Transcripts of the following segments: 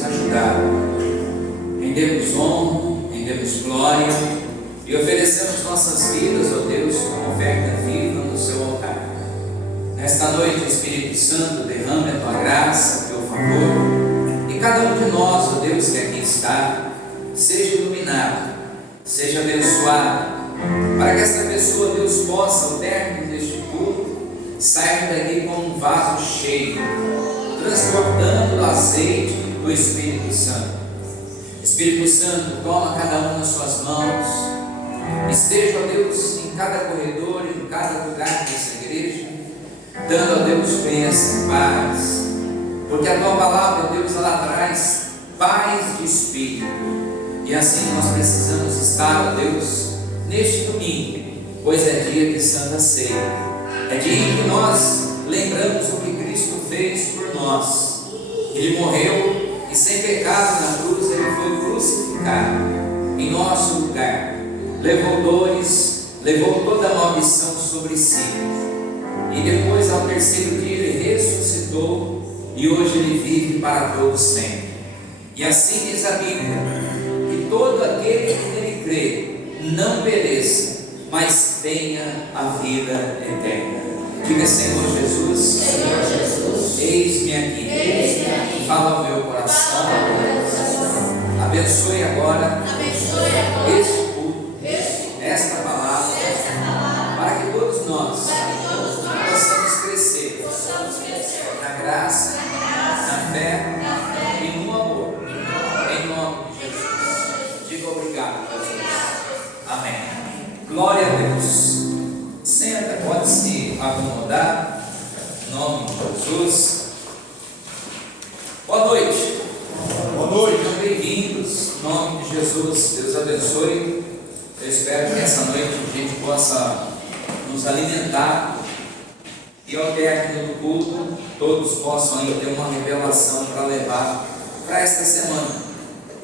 Deus, ajudar. Rendemos honra, rendemos glória e oferecemos nossas vidas, ó Deus, como oferta viva no seu altar. Nesta noite, Espírito Santo, derrame a tua graça, o teu favor, e cada um de nós, ó Deus, que aqui está, seja iluminado, seja abençoado, para que esta pessoa, Deus, possa, ao término deste culto, sair daqui com um vaso cheio, transportando o azeite do Espírito Santo. Espírito Santo, toma cada um nas suas mãos, esteja, ó Deus, em cada corredor, em cada lugar dessa igreja, dando a Deus bênção, paz, porque a tua palavra, Deus, ela traz paz de espírito, e assim nós precisamos estar, ó Deus, neste domingo, pois é dia de Santa Ceia, é dia em que nós lembramos o que Cristo fez por nós. Ele morreu e sem pecado na cruz, ele foi crucificado em nosso lugar, levou dores, levou toda a maldição sobre si, e depois, ao terceiro dia, ele ressuscitou, e hoje ele vive para todos sempre. E assim diz a Bíblia, que todo aquele que nele crê não pereça, mas tenha a vida eterna. Diga: Senhor Jesus, eis-me aqui, fala ao meu coração, abençoe agora este culto, esta palavra, para que todos nós possamos crescer na graça, na fé e no amor, em nome de Jesus. Diga obrigado, Jesus. Amém. Glória a Deus. Senta, pode se acomodar, em nome de Jesus. Boa noite. Boa noite. Sejam bem-vindos, em nome de Jesus. Deus abençoe. Eu espero que essa noite a gente possa nos alimentar e ao término do culto todos possam ainda ter uma revelação para levar para esta semana.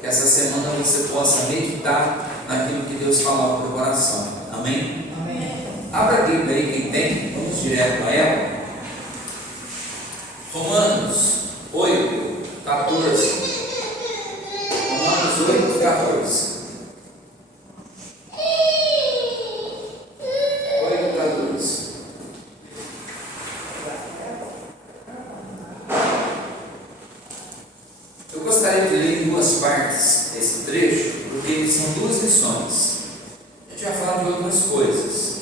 Que essa semana você possa meditar naquilo que Deus falou ao teu coração. Amém? Abra a Bíblia aí, quem tem, vamos direto para ela. Romanos 8, 14. Romanos 8, 14. 8, 14. Eu gostaria de ler em duas partes esse trecho, porque são duas lições. A gente vai falar de outras coisas,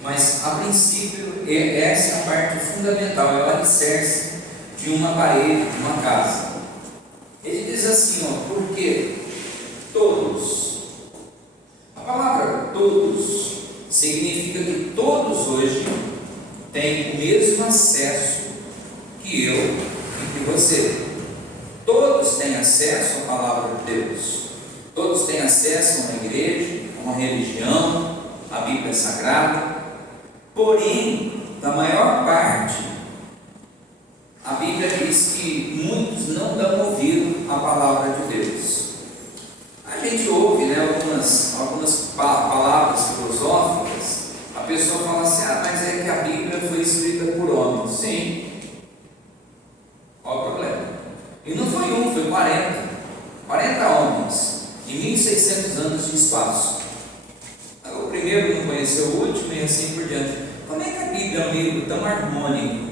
mas a princípio essa é a parte fundamental, é o alicerce de uma parede, de uma casa. Ele diz assim, porque todos, a palavra todos significa que todos hoje têm o mesmo acesso que eu e que você. Todos têm acesso à palavra de Deus, todos têm acesso a uma igreja, a uma religião, a Bíblia Sagrada. Porém, da maior parte, a Bíblia diz que muitos não dão ouvido à palavra de Deus. A gente ouve, algumas palavras filosóficas. A pessoa fala assim: mas é que a Bíblia foi escrita por homens. Sim. Qual o problema? E não foi um, foi 40 homens e 1.600 anos de espaço. O primeiro não conheceu o último e assim por diante. Como é que a Bíblia é um livro tão harmônico?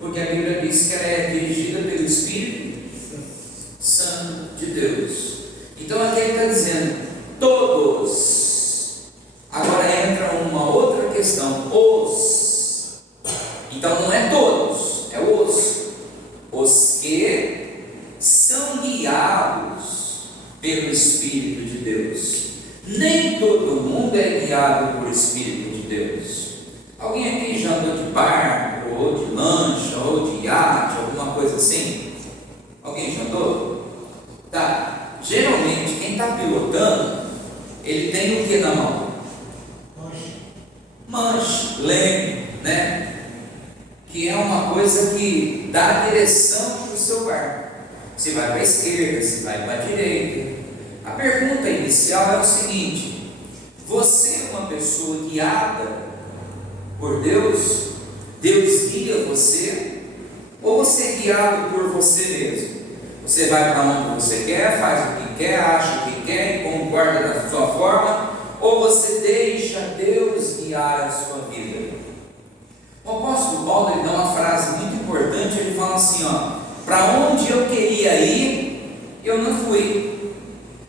Porque a Bíblia diz que ela é dirigida pelo Espírito Santo de Deus. Então aqui ele está dizendo todos. Agora entra uma outra questão, os. Então não é todos, é os que são guiados pelo Espírito de Deus. Nem todo mundo é guiado por Espírito de Deus. Alguém aqui já andou de barco, ou de lancha, ou de iate, alguma coisa assim? Alguém já andou? Tá. Geralmente quem está pilotando, ele tem o que na mão? Manche, leme, né? Que é uma coisa que dá direção para o seu barco. Se vai para a esquerda, se vai para a direita. A pergunta inicial é o seguinte: você é uma pessoa guiada por Deus? Deus guia você? Ou você é guiado por você mesmo? Você vai para onde você quer, faz o que quer, acha o que quer e concorda da sua forma, ou você deixa Deus guiar a sua vida? O apóstolo Paulo, ele dá uma frase muito importante. Ele fala assim, para onde eu queria ir, eu não fui,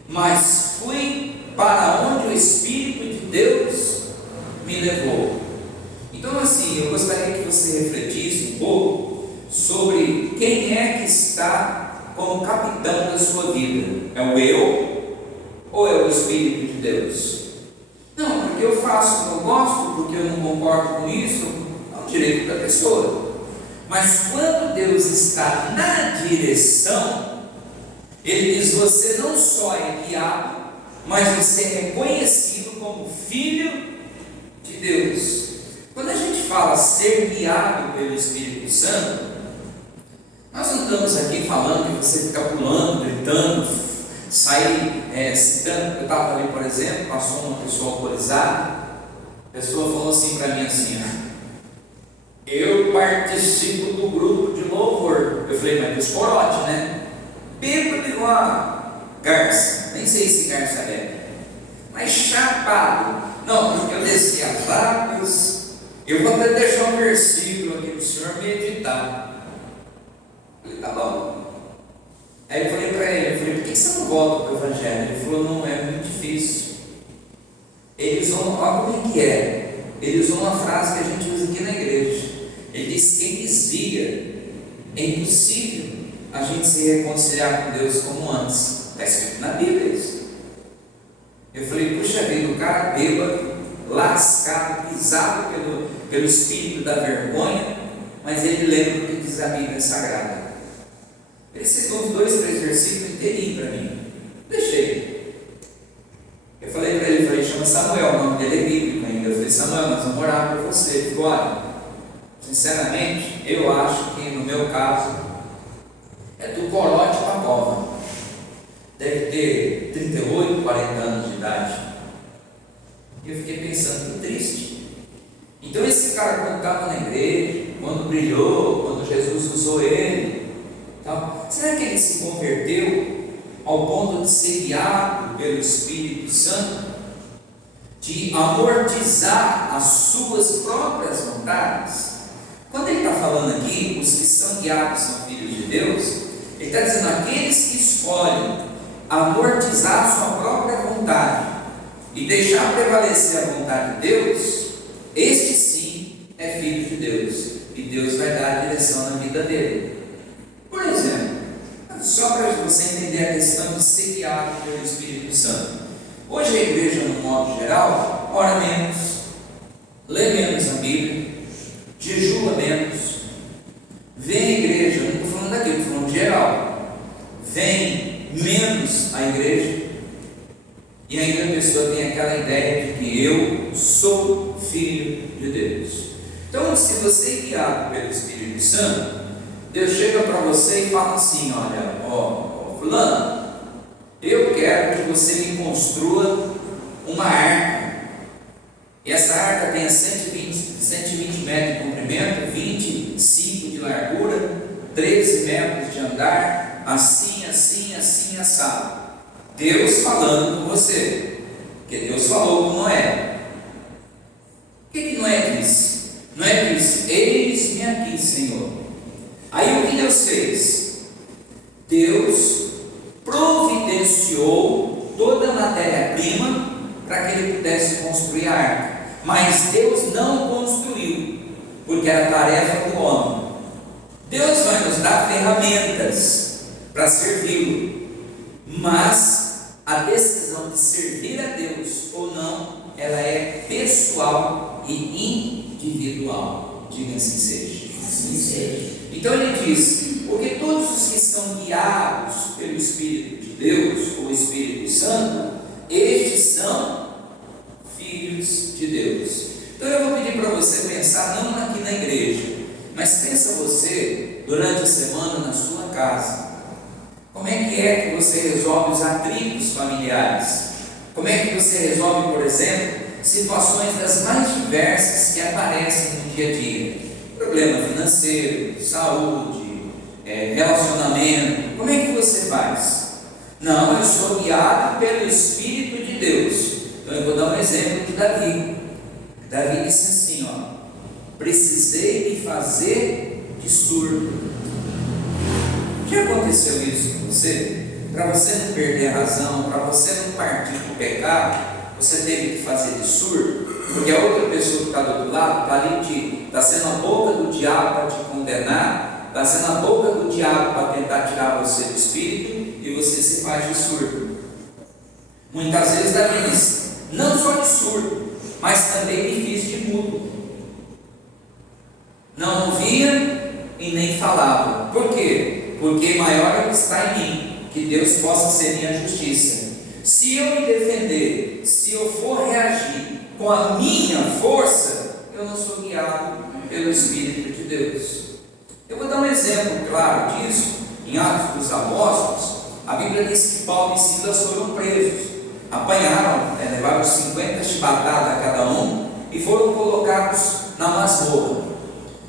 mas fui para onde o Espírito de Deus me levou. Então assim, eu gostaria que você refletisse um pouco sobre quem é que está como capitão da sua vida. É o eu ou é o Espírito de Deus? Não, porque eu faço o que eu gosto, porque eu não concordo com isso, é um direito da pessoa. Mas quando Deus está na direção, Ele diz: você não só é guiado, mas você é reconhecido como filho de Deus. Quando a gente fala ser guiado pelo Espírito Santo, nós não estamos aqui falando que você fica pulando, gritando, sair citando. Eu estava ali, por exemplo, passou uma pessoa alcoolizada, a pessoa falou assim para mim assim: eu participo do grupo de louvor. Eu falei: mas dos corote, né? Bêbado igual a garça, nem sei se garça é, mas chapado. Não, porque eu desci as águas. Eu vou até deixar um versículo aqui para o senhor meditar. Eu falei: tá bom. Aí eu falei para ele, por que você não volta para o Evangelho? Ele falou: não, é muito difícil. Eles usam, olha como é que é. Eles usam uma frase que a gente usa aqui na igreja. Ele diz: quem desvia, é impossível a gente se reconciliar com Deus como antes. Está escrito na Bíblia isso. Eu falei: puxa vida, o cara bêbado, lascado, pisado pelo espírito da vergonha, mas ele lembra o que diz a Bíblia Sagrada. Ele citou uns 2, 3 versículos inteirinho para mim. Deixei. Eu falei para ele, chama Samuel, o nome dele é bíblico ainda. Eu falei: Samuel, nós vamos orar por você. Ele falou: olha, sinceramente, eu acho que no meu caso é do corote para a cova. Deve ter 38, 40 anos de idade. E eu fiquei pensando, que triste. Então esse cara, quando estava na igreja, quando brilhou, quando Jesus usou ele, será que ele se converteu ao ponto de ser guiado pelo Espírito Santo, de amortizar as suas próprias vontades? Quando ele está falando aqui, os que são guiados são filhos de Deus, ele está dizendo: aqueles que escolhem amortizar a sua própria vontade e deixar prevalecer a vontade de Deus, este sim é filho de Deus, e Deus vai dar a direção na vida dele. Por exemplo, só para você entender a questão de ser guiado pelo Espírito Santo. Hoje a igreja, no modo geral, ora menos, lê menos a Bíblia, jejua menos, vem à igreja, não estou falando daqui, estou falando geral, vem menos à igreja, e ainda a pessoa tem aquela ideia de que eu sou filho de Deus. Então, se você é guiado pelo Espírito Santo, Deus chega para você e fala assim: olha, fulano, eu quero que você me construa uma arca. E essa arca tenha 120 metros de comprimento, 25 de largura, 13 metros de andar, assim, assim, assim, assado. Deus falando com você, porque Deus falou com Noé. O que Noé disse? Noé disse: eis-me aqui, Senhor. Aí o que Deus fez? Deus providenciou toda a matéria-prima para que ele pudesse construir a arca, mas Deus não construiu, porque era tarefa do homem. Deus vai nos dar ferramentas para servi-lo, mas a decisão de servir a Deus ou não, ela é pessoal e individual. Diga assim seja. Assim seja. Então ele diz: porque todos os que estão guiados pelo Espírito de Deus, ou Espírito Santo, estes são filhos de Deus. Então eu vou pedir para você pensar, não aqui na igreja, mas pensa você durante a semana na sua casa. Como é que você resolve os atritos familiares? Como é que você resolve, por exemplo, situações das mais diversas que aparecem no dia a dia? Problema financeiro, saúde, relacionamento. Como é que você faz? Não, eu sou guiado pelo Espírito de Deus. Então eu vou dar um exemplo de Davi. Davi disse assim, precisei me fazer de surdo. Já aconteceu isso com você? Para você não perder a razão, para você não partir para o pecado, você teve que fazer de surdo? Porque a outra pessoa que está do outro lado está ali, está sendo a boca do diabo para te condenar, está sendo a boca do diabo para tentar tirar você do Espírito, e você se faz de surdo. Muitas vezes Davi diz, não só de surdo, mas também me fiz de mudo. Não ouvia e nem falava. Por quê? Porque maior é o que está em mim, que Deus possa ser minha justiça. Se eu me defender, se eu for reagir com a minha força, eu não sou guiado pelo Espírito de Deus. Eu vou dar um exemplo claro disso. Em Atos dos Apóstolos, a Bíblia diz que Paulo e Silas foram presos, apanharam, levaram 50 chibatadas a cada um e foram colocados na masmorra.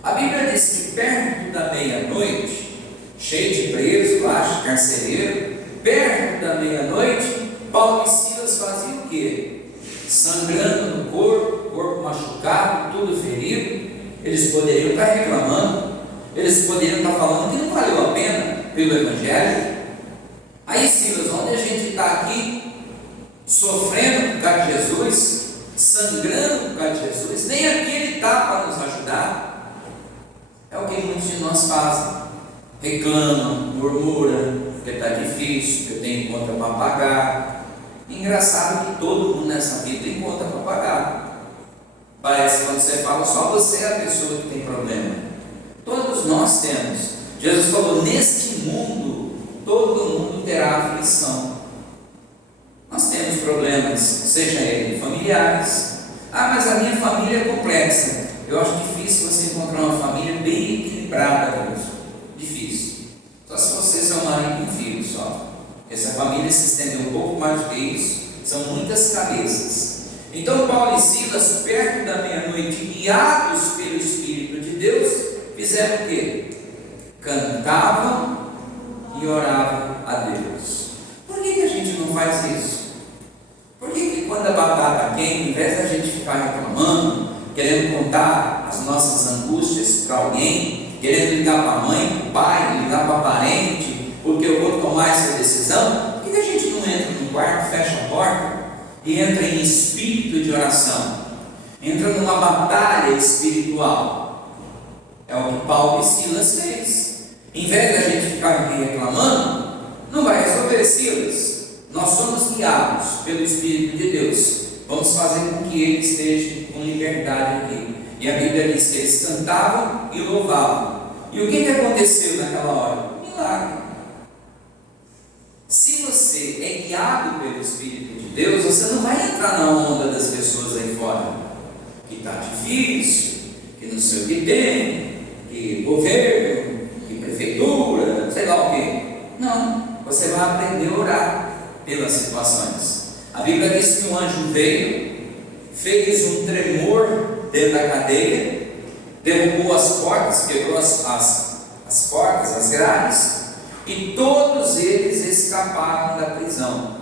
A Bíblia diz que perto da meia-noite, cheio de presos lá, carcereiro, perto da meia-noite, Paulo e Silas faziam o quê? Sangrando no corpo machucado, tudo ferido. Eles poderiam estar reclamando, eles poderiam estar falando que não valeu a pena pelo Evangelho. Aí Silas, onde a gente está aqui sofrendo por causa de Jesus, sangrando por causa de Jesus, nem aqui ele está para nos ajudar. É o que muitos de nós fazem, reclamam, murmuram, porque está difícil, que eu tenho conta para pagar. Engraçado que todo mundo nessa vida tem conta para pagar. Parece que quando você fala, só você é a pessoa que tem problema. Todos nós temos. Jesus falou, neste mundo, todo mundo terá aflição. Nós temos problemas, seja ele familiares. Mas a minha família é complexa. Eu acho difícil você encontrar uma família bem equilibrada mesmo. Difícil. Só se você é seu marido e um filho só. Essa família se estendeu um pouco mais do que isso. São muitas cabeças. Então Paulo e Silas, perto da meia-noite, guiados pelo Espírito de Deus, fizeram o quê? Cantavam e oravam a Deus. Por que a gente não faz isso? Por que quando a batata queima, ao invés da gente ficar reclamando, querendo contar as nossas angústias para alguém, querendo ligar para a mãe, para o pai, ligar para parente, porque eu vou tomar essa decisão, por que a gente não entra no quarto, fecha a porta e entra em espírito de oração? Entra numa batalha espiritual. É o que Paulo e Silas fez. Em vez da gente ficar aqui reclamando, não vai resolver. Silas, nós somos guiados pelo Espírito de Deus. Vamos fazer com que ele esteja com liberdade aqui. E a Bíblia diz que eles cantavam e louvavam. E o que aconteceu naquela hora? Milagre. Se você é guiado pelo Espírito de Deus, você não vai entrar na onda das pessoas aí fora, que está difícil, que não sei o que tem, que governo, que prefeitura, sei lá o que. Não, você vai aprender a orar pelas situações. A Bíblia diz que um anjo veio, fez um tremor dentro da cadeia, derrubou as portas, quebrou as portas, as grades, e todos eles escaparam da prisão.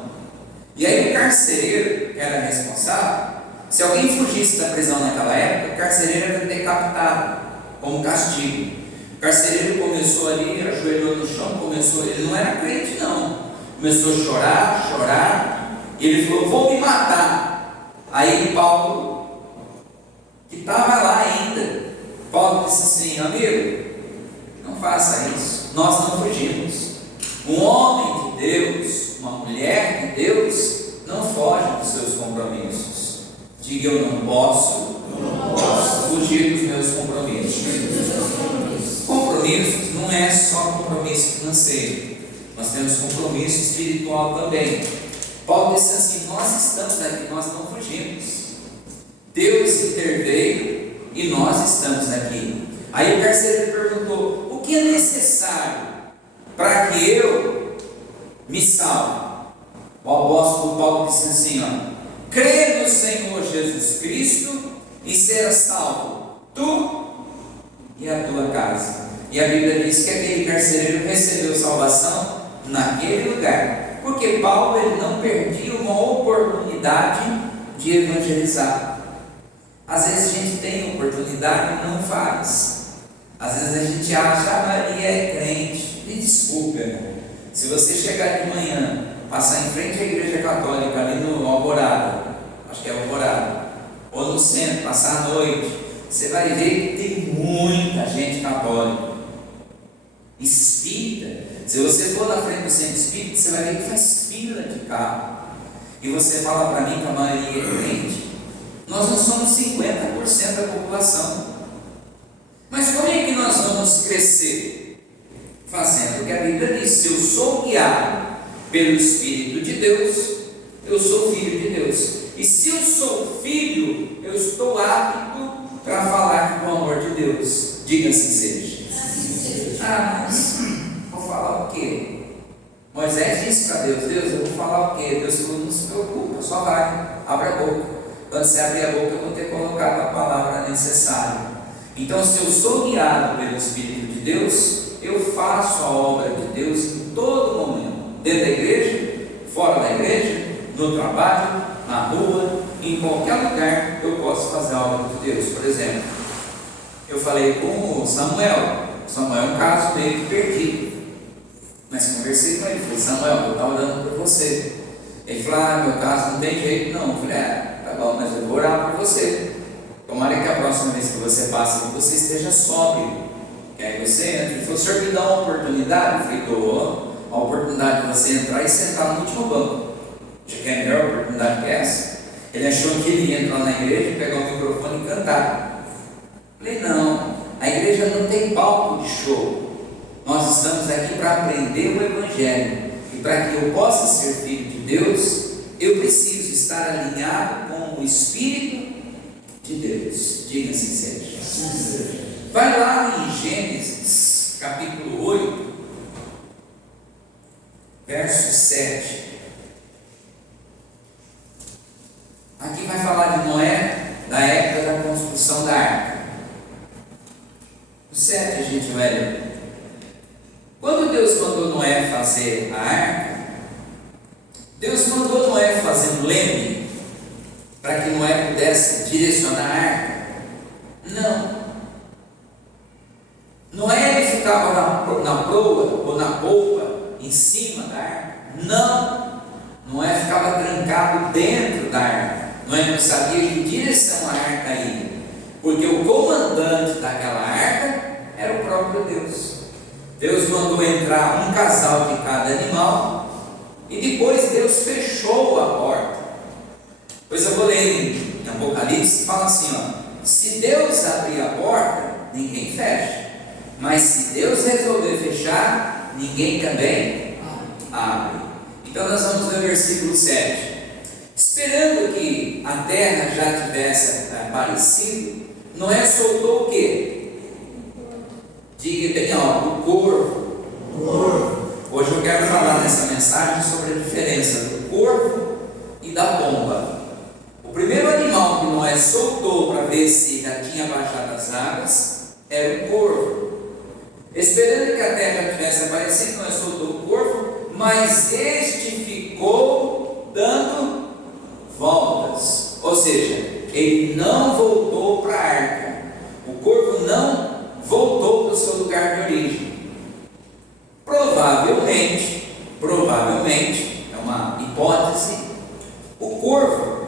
E aí o carcereiro, que era responsável, se alguém fugisse da prisão naquela época, o carcereiro era decapitado como castigo. O carcereiro começou ali, ajoelhou no chão, ele não era crente não, começou a chorar, e ele falou, vou me matar. Aí Paulo, que estava lá ainda, Paulo disse assim, amigo, não faça isso, nós não fugimos. Um homem de Deus, uma mulher de Deus, não foge dos seus compromissos. Diga, eu não posso fugir dos meus compromissos. Compromissos não é só compromisso financeiro, nós temos compromisso espiritual também. Paulo disse assim, nós estamos aqui, nós não fugimos. Deus interveio e nós estamos aqui. Aí o carcereiro perguntou, o que é necessário para que eu me salve? O apóstolo Paulo disse assim, crê no Senhor Jesus Cristo e serás salvo, tu e a tua casa. E a Bíblia diz que aquele carcereiro recebeu salvação naquele lugar, porque Paulo ele não perdia uma oportunidade de evangelizar. Às vezes a gente tem oportunidade e não faz. Às vezes a gente acha, a Maria é crente. Me desculpe, irmão. Se você chegar de manhã, passar em frente à igreja católica, ali no Alvorada, acho que é Alvorada, ou no centro, passar a noite, você vai ver que tem muita gente católica, espírita. Se você for na frente do centro espírita, você vai ver que faz fila de carro. E você fala para mim que a maioria é crente. Nós não somos 50% da população. Mas como é que nós vamos crescer? Fazendo o que a Bíblia diz: se eu sou guiado pelo Espírito de Deus, eu sou filho de Deus. E se eu sou filho, eu estou apto para falar do amor de Deus. Diga assim seja. Ah, mas vou falar o quê? Moisés disse para Deus: Deus, eu vou falar o quê? Deus falou: não se preocupa, só vai, abre a boca. Quando você abrir a boca, eu vou ter colocado a palavra necessária. Então, se eu sou guiado pelo Espírito de Deus, eu faço a obra de Deus em todo momento, dentro da igreja, fora da igreja, no trabalho, na rua, em qualquer lugar eu posso fazer a obra de Deus. Por exemplo, eu falei com o Samuel é um caso meio que perdido, mas conversei com ele, falei: Samuel, eu estava orando por você. Ele falou: meu caso não tem jeito não. Eu falei: tá bom, mas eu vou orar por você. Tomara que a próxima vez que você passe, você esteja sóbrio, que aí você entra. Ele falou: o senhor me dá uma oportunidade? Eu falei: dou a oportunidade de você entrar e sentar no último banco. Já que é a melhor oportunidade que essa? Ele achou que ele ia entrar na igreja, pegar o microfone e cantar. Eu falei: não, a igreja não tem palco de show. Nós estamos aqui para aprender o Evangelho. E para que eu possa ser filho de Deus, eu preciso estar alinhado com o Espírito de Deus. Diga assim seja. Vai lá em Gênesis capítulo 8, verso 7. Aqui vai falar de Noé, da época da construção da arca. O 7 a gente vai ler. Quando Deus mandou Noé fazer a arca, Deus mandou Noé fazer um leme para que Noé pudesse direcionar a arca? Não. Noé ele ficava na proa ou na polpa em cima da arca? Não. Noé ficava trancado dentro da arca. Noé não sabia que direção a arca ia, porque o comandante daquela arca era o próprio Deus. Deus mandou entrar um casal de cada animal e depois Deus fechou a porta. Pois eu vou ler em Apocalipse, fala assim: se Deus abrir a porta, ninguém fecha, mas se Deus resolver fechar, ninguém também abre. Então nós vamos ler o versículo 7. Esperando que a terra já tivesse aparecido, Noé soltou o quê? Diga bem alto: o corvo. Hoje eu quero falar nessa mensagem sobre a diferença do corvo e da pomba. O primeiro animal que Noé soltou para ver se já tinha baixado as águas era o corvo. Esperando que a terra tivesse aparecido, Noé soltou o corvo, mas este ficou dando voltas. Ou seja, ele não voltou para a arca. O corvo não voltou para o seu lugar de origem. Provavelmente, é uma hipótese, o corvo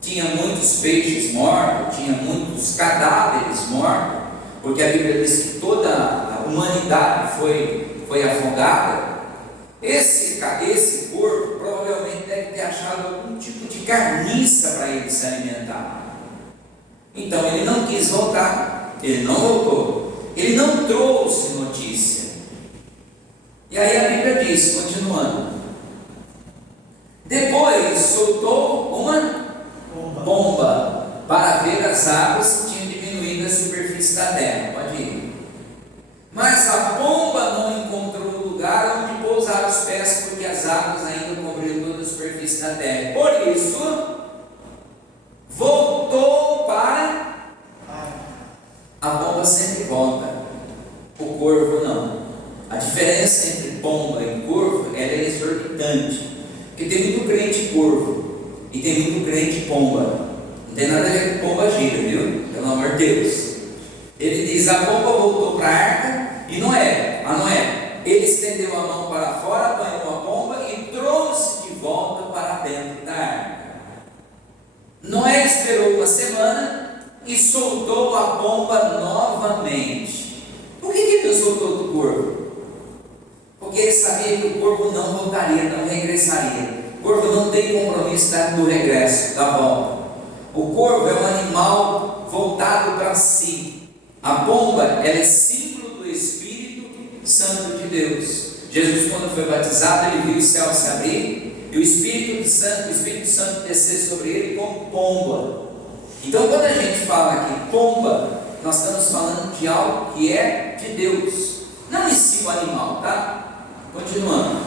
tinha muitos peixes mortos, tinha muitos cadáveres mortos, porque a Bíblia diz que toda a humanidade foi afogada. Esse corvo provavelmente deve ter achado algum tipo de carniça para ele se alimentar. Então ele não quis voltar, ele não voltou, ele não trouxe notícia. E aí a Bíblia diz, continuando: depois soltou uma pomba para ver as águas que tinham diminuído a superfície da terra. Pode ir. Mas a pomba não encontrou lugar onde pousar os pés, porque as águas ainda cobriram toda a superfície da terra. Por isso, voltou para... A pomba sempre volta, o corvo não. A diferença entre pomba e corvo, ela é exorbitante. Porque tem muito crente corvo e tem muito crente pomba. Não tem nada a ver com pomba gira, viu? Pelo amor de Deus. Ele diz: a pomba voltou para a arca e Noé, ele estendeu a mão para fora, apanhou a pomba e trouxe de volta para dentro da arca. Noé esperou uma semana e soltou a pomba novamente. Por que Deus soltou do corvo? Porque ele sabia que o corvo não voltaria, não regressaria. O corvo não tem compromisso do regresso, da volta. O corvo é um animal voltado para si. A pomba, ela é símbolo do Espírito Santo de Deus. Jesus, quando foi batizado, ele viu o céu se abrir e o Espírito Santo descer sobre ele como pomba. Então, quando a gente fala aqui pomba, nós estamos falando de algo que é de Deus, não em si o animal, tá? Continuando.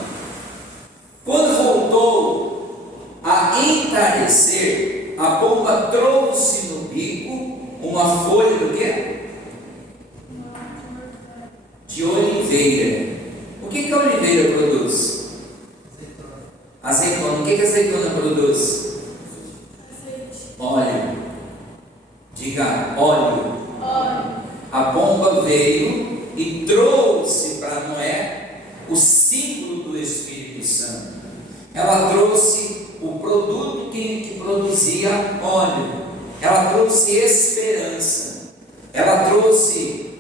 Quando voltou a entardecer, a pomba trouxe no bico uma folha do quê? De oliveira. O que a oliveira produz? Azeitona. O que a azeitona produz? Óleo. Diga, óleo. A pomba veio e trouxe para Noé o símbolo do Espírito Santo. Ela trouxe o produto que produzia óleo. Ela trouxe esperança. Ela trouxe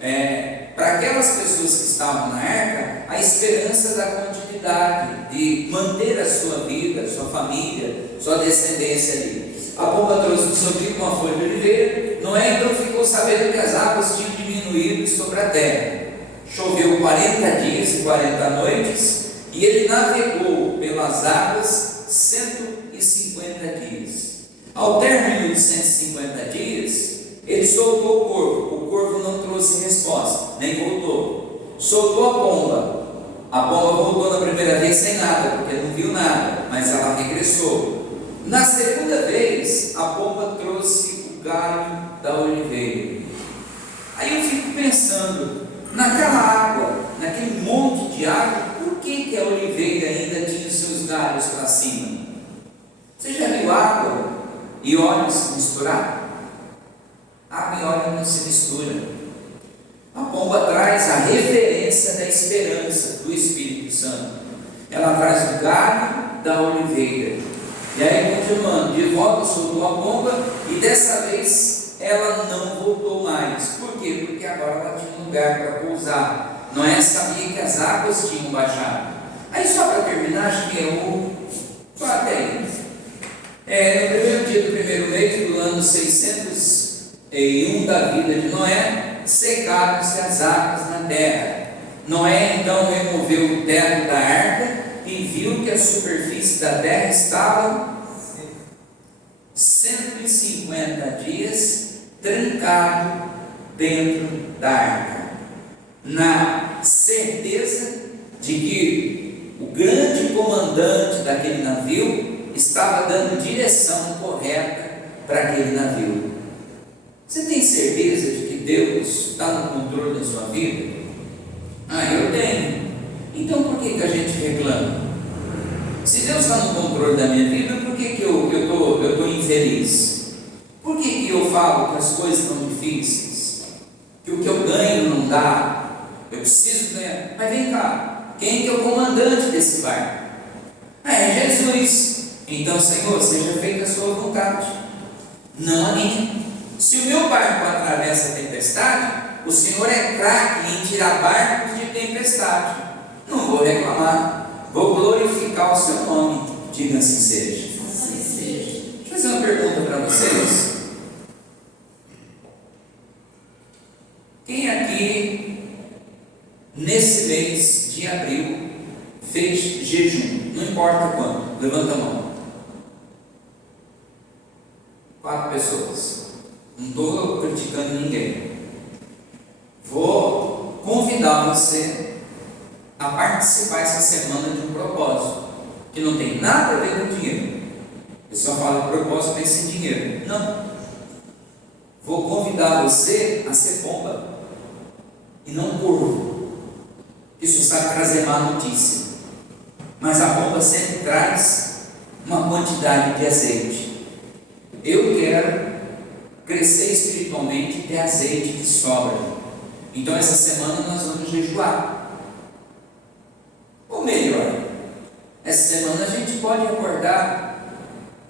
para aquelas pessoas que estavam na arca a esperança da continuidade, de manter a sua vida, sua família, sua descendência ali. A pomba trouxe no seu bico uma folha de oliveira. Noé então ficou sabendo que as águas tinham diminuído sobre a terra. Choveu 40 dias e 40 noites e ele navegou pelas águas 150 dias. Ao término de 150 dias, ele soltou o corvo. O corvo não trouxe resposta, nem voltou. Soltou a pomba. A pomba voltou na primeira vez sem nada, porque não viu nada, mas ela regressou. Na segunda vez, a pomba trouxe o galho da oliveira. Aí eu fico pensando, naquela água, naquele monte de água, por que a oliveira ainda tinha os seus galhos para cima? Você já viu água e óleo se misturar? Água e óleo não se misturam. A pomba traz a referência da esperança do Espírito Santo. Ela traz o galho da oliveira. E aí, continuando, de volta soltou a pomba e dessa vez ela não voltou mais. Por quê? Porque agora ela tinha um lugar para pousar. Noé sabia que as águas tinham baixado. Aí, só para terminar, acho que só até aí. No primeiro dia do primeiro mês do ano 601 da vida de Noé, secaram-se as águas na terra. Noé então removeu o teto da arca e viu que a superfície da terra estava 150 dias trancado dentro da arca, na certeza de que o grande comandante daquele navio estava dando direção correta para aquele navio. Você tem certeza de que Deus está no controle da sua vida? Eu tenho. Então por que a gente reclama? Se Deus está no controle da minha vida, por que eu estou infeliz? Por que eu falo que as coisas estão difíceis? Que o que eu ganho não dá? Eu preciso ganhar. Mas vem cá, quem que é o comandante desse barco? É Jesus. Então, Senhor, seja feita a sua vontade, não a minha. Se o meu barco atravessa a tempestade, o Senhor é craque em tirar barcos de tempestade. Não vou reclamar, vou glorificar o seu nome. Diga assim seja. Deixa eu fazer uma pergunta para vocês. Quem aqui, nesse mês de abril, fez jejum? Não importa quando, levanta a mão. 4 pessoas. Não estou criticando ninguém. Vou convidar você a participar essa semana de um propósito que não tem nada a ver com dinheiro. Eu só falo propósito, pensa em dinheiro. Não. Vou convidar você a ser pomba e não corvo. Isso sabe trazer má notícia. Mas a bomba sempre traz uma quantidade de azeite. Eu quero crescer espiritualmente e ter azeite que sobra. Então essa semana nós vamos jejuar. Ou melhor, essa semana a gente pode acordar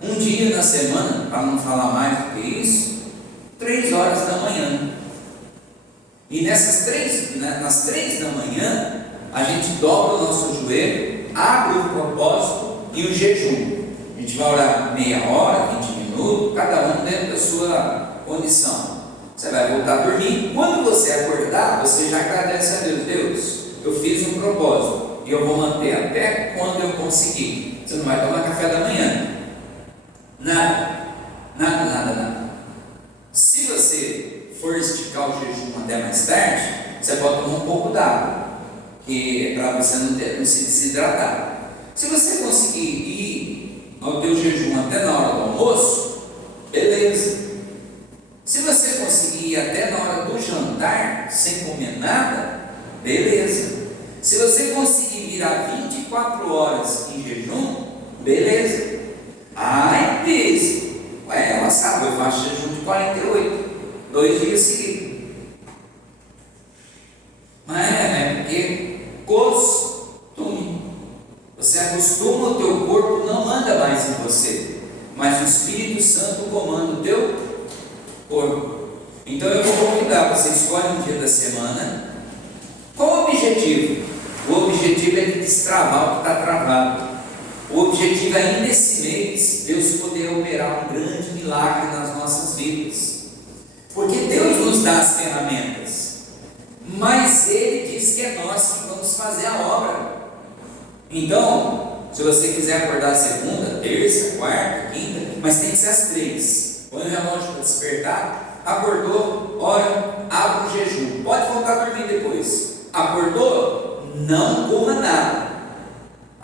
um dia na semana, para não falar mais do que isso, 3 horas da manhã. E nas 3 da manhã, a gente dobra o nosso joelho, abre o propósito e o jejum. A gente vai orar meia hora, 20 minutos, cada um dentro da sua condição. Você vai voltar a dormir. Quando você acordar, você já agradece a Deus. Deus, eu fiz um propósito e eu vou manter até quando eu conseguir. Você não vai tomar café da manhã. Nada. Se você for esticar o jejum até mais tarde, você pode tomar um pouco d'água, que é para você não se desidratar. Se você conseguir ir ao teu jejum até na hora do almoço, beleza. Se você conseguir ir até na hora do jantar, sem comer nada, beleza. Se você conseguir virar 24 horas em jejum, beleza. Ai, beleza. Ela sabe, eu faço jejum de 48, 2 dias seguidos. Mas é porque costume. Você acostuma, o teu corpo não manda mais em você, mas o Espírito Santo comanda o teu corpo. Então eu vou convidar, você escolhe um dia da semana. Qual o objetivo? O objetivo é de destravar o que está travado. O objetivo é, nesse mês, Deus poder operar um grande milagre nas nossas vidas. Porque Deus nos dá as ferramentas, mas Ele diz que é nós que vamos fazer a obra. Então, se você quiser acordar segunda, terça, quarta, quinta, mas tem que ser às 3. Põe o relógio para despertar. Acordou, ora, abre o jejum. Pode voltar a dormir depois. Acordou? Não coma nada.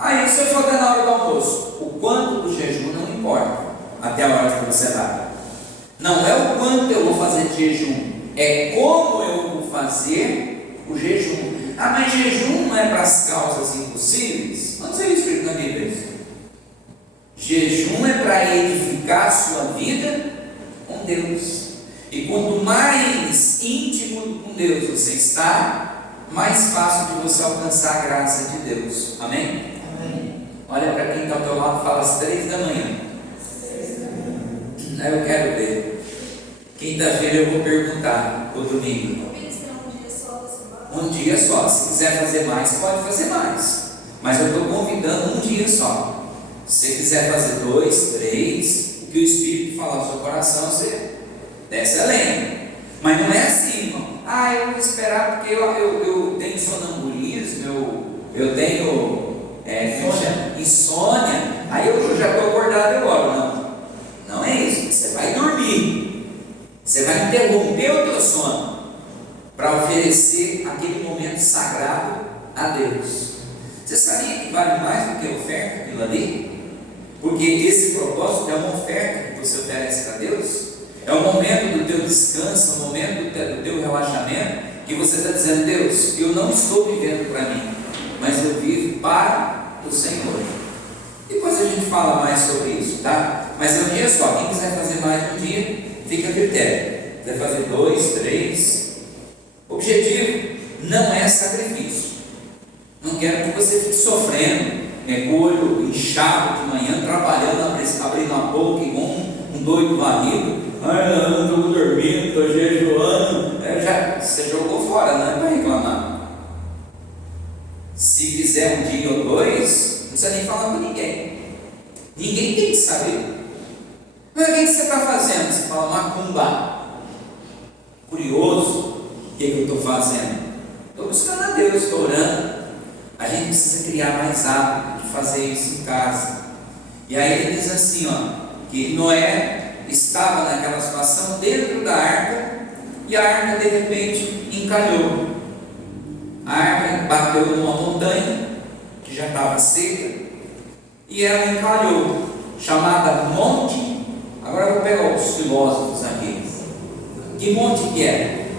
Aí se eu for até na hora do almoço, o quanto do jejum não importa, até a hora que você vai. Não é o quanto eu vou fazer de jejum, é como eu vou fazer o jejum. Ah, mas jejum não é para as causas impossíveis? Não sei escrito na Bíblia isso. Jejum é para edificar a sua vida com Deus. E quanto mais íntimo com Deus você está, mais fácil de você alcançar a graça de Deus. Amém? Olha para quem está ao teu lado e fala às 3 da manhã. Aí eu quero ver. Quinta-feira eu vou perguntar, ou domingo. Um dia só. Se quiser fazer mais, pode fazer mais. Mas eu estou convidando um dia só. Se você quiser fazer 2, 3, o que o Espírito falar no seu coração, você desce além. Mas não é assim, irmão. Ah, eu vou esperar porque eu tenho sonambulismo, eu tenho insônia, aí eu já estou acordado agora. Não é isso. Você vai dormir, você vai interromper o teu sono para oferecer aquele momento sagrado a Deus. Você sabia que vale mais do que oferta aquilo ali? Porque esse propósito é uma oferta que você oferece para Deus. É o momento do teu descanso, o momento do teu relaxamento, que você está dizendo: Deus, eu não estou vivendo para mim, mas eu vivo para o Senhor. Depois a gente fala mais sobre isso, tá? Mas é um dia só. Quem quiser fazer mais de um dia, fica a critério. Quiser fazer 2, 3. O objetivo não é sacrifício. Não quero que você fique sofrendo, com o olho inchado de manhã, trabalhando, abrindo a boca igual um doido varrido. Ai, não, estou dormindo, estou jejuando. Você jogou fora, não é para reclamar. Se fizer um dia ou 2, não precisa nem falar com ninguém. Ninguém tem que saber. Mas o que você está fazendo? Você fala macumba. Curioso, o que eu estou fazendo? Estou buscando a Deus, estou orando. A gente precisa criar mais hábito de fazer isso em casa. E aí ele diz assim, que Noé estava naquela situação dentro da arca, e a arca de repente encalhou. A arca bateu numa montanha que já estava seca, e ela encalhou, chamada Monte. Agora eu vou pegar os filósofos aqui. Que monte que é?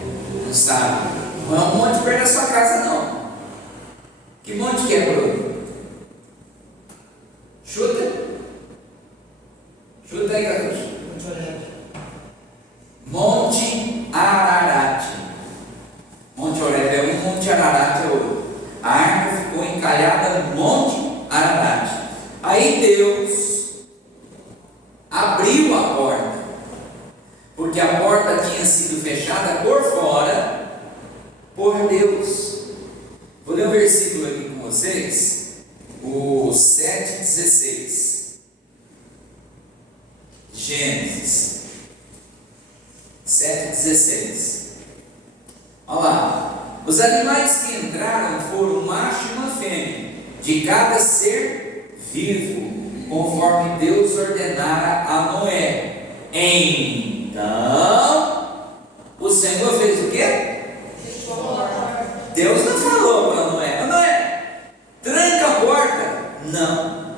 Não sabe? Não é um monte perto da sua casa, não. Que monte que é, Bruno? Chuta. Chuta aí, Carlos. Monte Ararat. Monte Horebe é um, Monte Ararat é outro. A arca ficou encalhada no Monte Ararat. Aí Deus abriu a porta, porque a porta tinha sido fechada por fora por Deus. Vou ler um versículo aqui com vocês, o 7,16. Gênesis 7,16. Olha lá. Os animais que entraram foram um macho e uma fêmea, de cada ser vivo, conforme Deus ordenara a Noé. Então, o Senhor fez o quê? Deus não falou para Noé: Noé, tranca a porta. Não.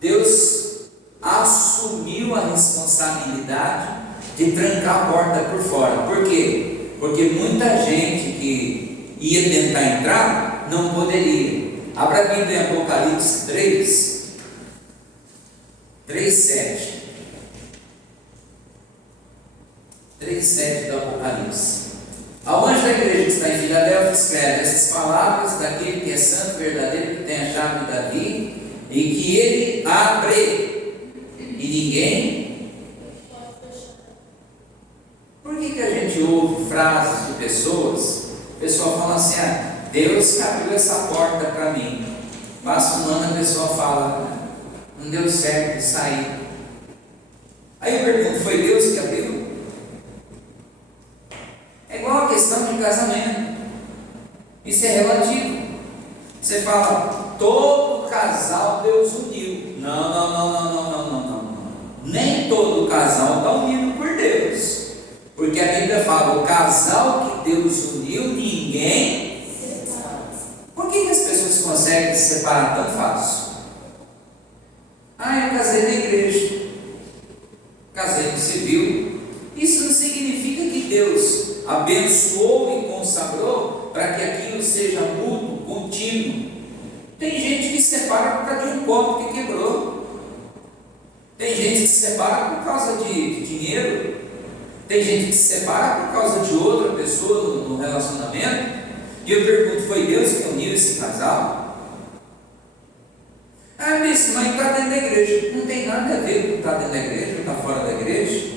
Deus assumiu a responsabilidade de trancar a porta por fora. Por quê? Porque muita gente que ia tentar entrar não poderia. Abra a Bíblia em Apocalipse 3:7. 3:7 do Apocalipse. Ao anjo da igreja que está em Filadélfia escreve essas palavras daquele que é santo, verdadeiro, que tem a chave de Davi, e que ele abre e ninguém. Por que a gente ouve frases de pessoas? O pessoal fala assim: Deus que abriu essa porta para mim. Passa um ano, a pessoa fala: não deu certo, sair. Aí eu pergunto: foi Deus que abriu? É igual a questão de casamento. Isso é relativo. Você fala: todo casal Deus uniu. Não. Nem todo casal está unido por Deus. Porque a Bíblia fala: o casal que Deus uniu, ninguém. Por que as pessoas conseguem se separar tão fácil? Eu casei na igreja, casei no civil. Isso não significa que Deus abençoou e consagrou para que aquilo seja mútuo, contínuo. Tem gente que se separa por causa de um copo que quebrou. Tem gente que se separa por causa de dinheiro. Tem gente que se separa por causa de outra pessoa no relacionamento. E eu pergunto: foi Deus que uniu esse casal? Mas está dentro da igreja. Não tem nada a ver com estar dentro da igreja ou estar fora da igreja.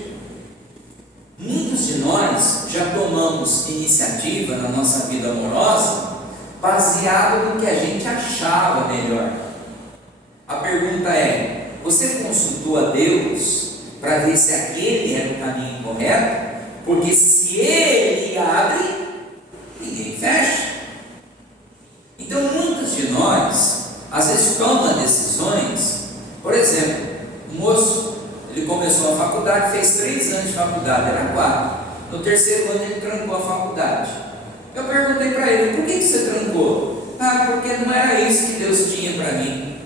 Muitos de nós já tomamos iniciativa na nossa vida amorosa baseado no que a gente achava melhor. A pergunta é: você consultou a Deus para ver se aquele era o caminho correto? Porque se ele abre, ninguém fecha. Então muitos de nós às vezes tomam decisões. Por exemplo, um moço, ele começou a faculdade, fez 3 anos de faculdade, era 4. No 3º ano ele trancou a faculdade. Eu perguntei para ele: por que você trancou? Porque não era isso que Deus tinha para mim.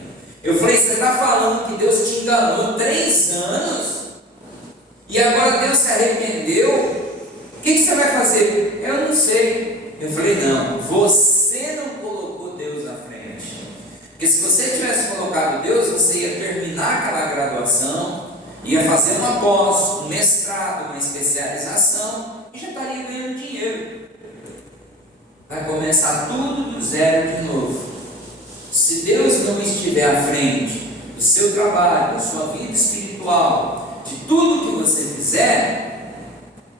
Eu falei: você está falando que Deus te enganou 3 anos? E agora Deus se arrependeu? O que você vai fazer? Eu não sei. Eu falei: não, você não colocou Deus à frente. Porque se você tivesse colocado Deus, você ia terminar aquela graduação, ia fazer uma pós, um mestrado, uma especialização e já estaria ganhando dinheiro. Vai começar tudo do zero de novo. Se Deus não estiver à frente do seu trabalho, da sua vida espiritual, de tudo que você fizer,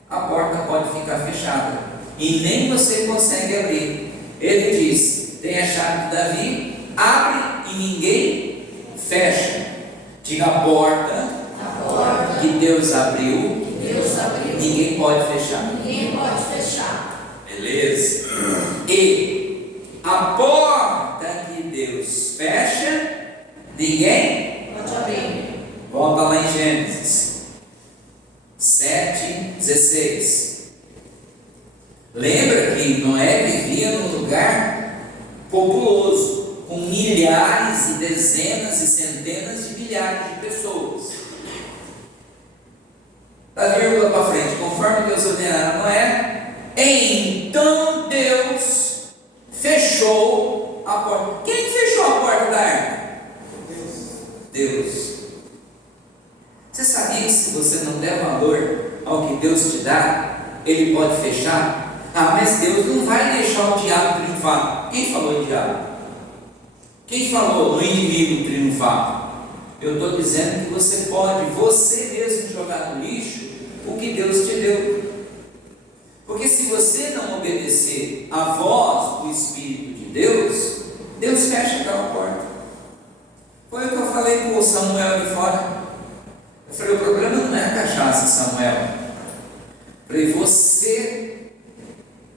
a porta pode ficar fechada e nem você consegue abrir. Ele diz: tem a chave de Davi, abre e ninguém fecha. Diga: a porta que Deus abriu, ninguém pode fechar. Beleza? E a porta que Deus fecha, ninguém pode abrir. Volta lá em Gênesis 7:16. Lembra que Noé vivia num lugar populoso, com milhares e dezenas e centenas de milhares de pessoas. Da vírgula para frente: conforme Deus ordenara a Noé, então Deus fechou a a porta. Quem fechou a porta da arca? Deus. Você sabia que se você não der valor ao que Deus te dá, Ele pode fechar? Mas Deus não vai deixar o diabo triunfar. Quem falou em diabo? Quem falou no inimigo triunfar? Eu estou dizendo que você pode, você mesmo, jogar no lixo o que Deus te deu. Porque se você não obedecer à voz do Espírito de Deus, Deus fecha aquela porta. Foi o que eu falei com o Samuel ali fora. Eu falei, o problema não é a cachaça, Samuel. Eu falei, você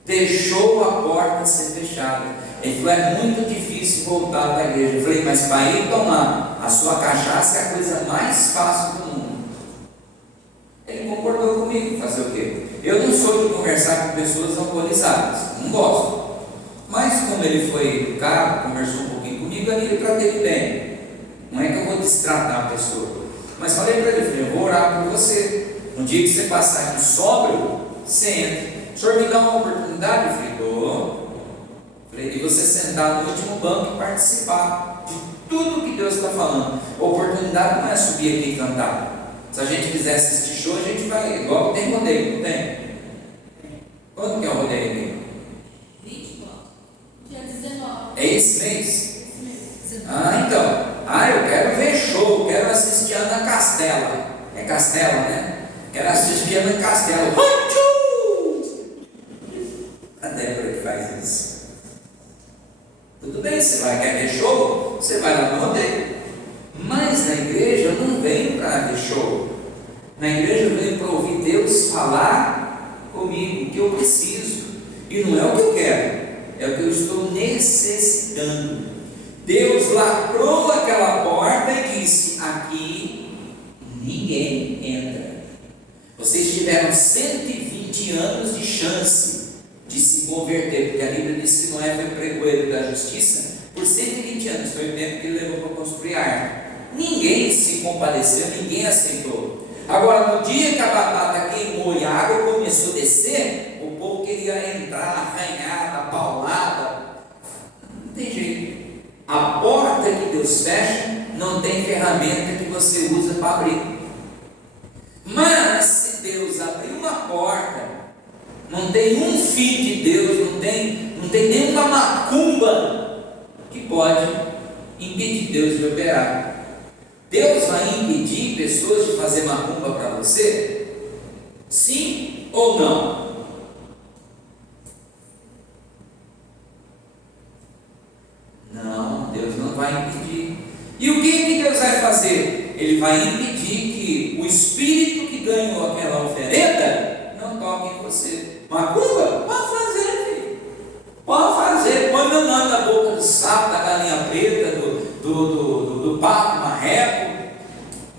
deixou a porta ser fechada. Ele falou, é muito difícil voltar para a igreja. Eu falei, mas para ir tomar a sua cachaça é a coisa mais fácil do mundo. Ele concordou comigo, fazer o quê? Eu não sou de conversar com pessoas alcoolizadas, não gosto. Mas como ele foi educado, conversou um pouquinho comigo, ali eu tratei ele bem. Não é que eu vou destratar a pessoa. Mas falei para ele, falei, eu vou orar por você. Um dia que você passar aqui sóbrio, você entra. O senhor me dá uma oportunidade? Eu falei, dou. Falei, e você sentar no último banco e participar de tudo que Deus está falando. A oportunidade não é subir aqui e cantar. Se a gente quiser assistir show, a gente vai. Igual tem rodeio, não tem? Quando que é o rodeio aqui? 24. Dia 19. É esse mês? Esse mês. Então. Eu quero ver show, quero assistir Ana Castela. É Castela, né? Quero assistir Ana Castela. A Débora que faz isso. Tudo bem, você vai querer ver show? Você vai lá no rodeio. Mas na igreja eu não venho para ver show. Na igreja eu venho para ouvir Deus falar comigo o que eu preciso. E não é o que eu quero, é o que eu estou necessitando. Deus lacrou aquela porta e disse, aqui ninguém entra. Vocês tiveram 120 anos de chance de se converter, porque a Bíblia diz que Noé foi pregoeiro da justiça por 120 anos, foi o tempo que ele levou para construir a arca. Ninguém se compadeceu, ninguém aceitou. Agora, no dia que a batata queimou e a água começou a descer, o povo queria entrar arranhada, paulada. Não tem jeito. A porta que Deus fecha não tem ferramenta que você usa para abrir. Mas se Deus abrir uma porta, não tem um filho de Deus, não tem nenhuma macumba que pode impedir Deus de operar. Deus vai impedir pessoas de fazer macumba para você? Sim ou não? Não, Deus não vai impedir. E o que Deus vai fazer? Ele vai impedir que o espírito que ganhou aquela oferenda não toque em você. Macumba? Pode fazer, filho. Pode fazer. Põe meu nome na boca do sapo, da galinha preta, do papo marreco.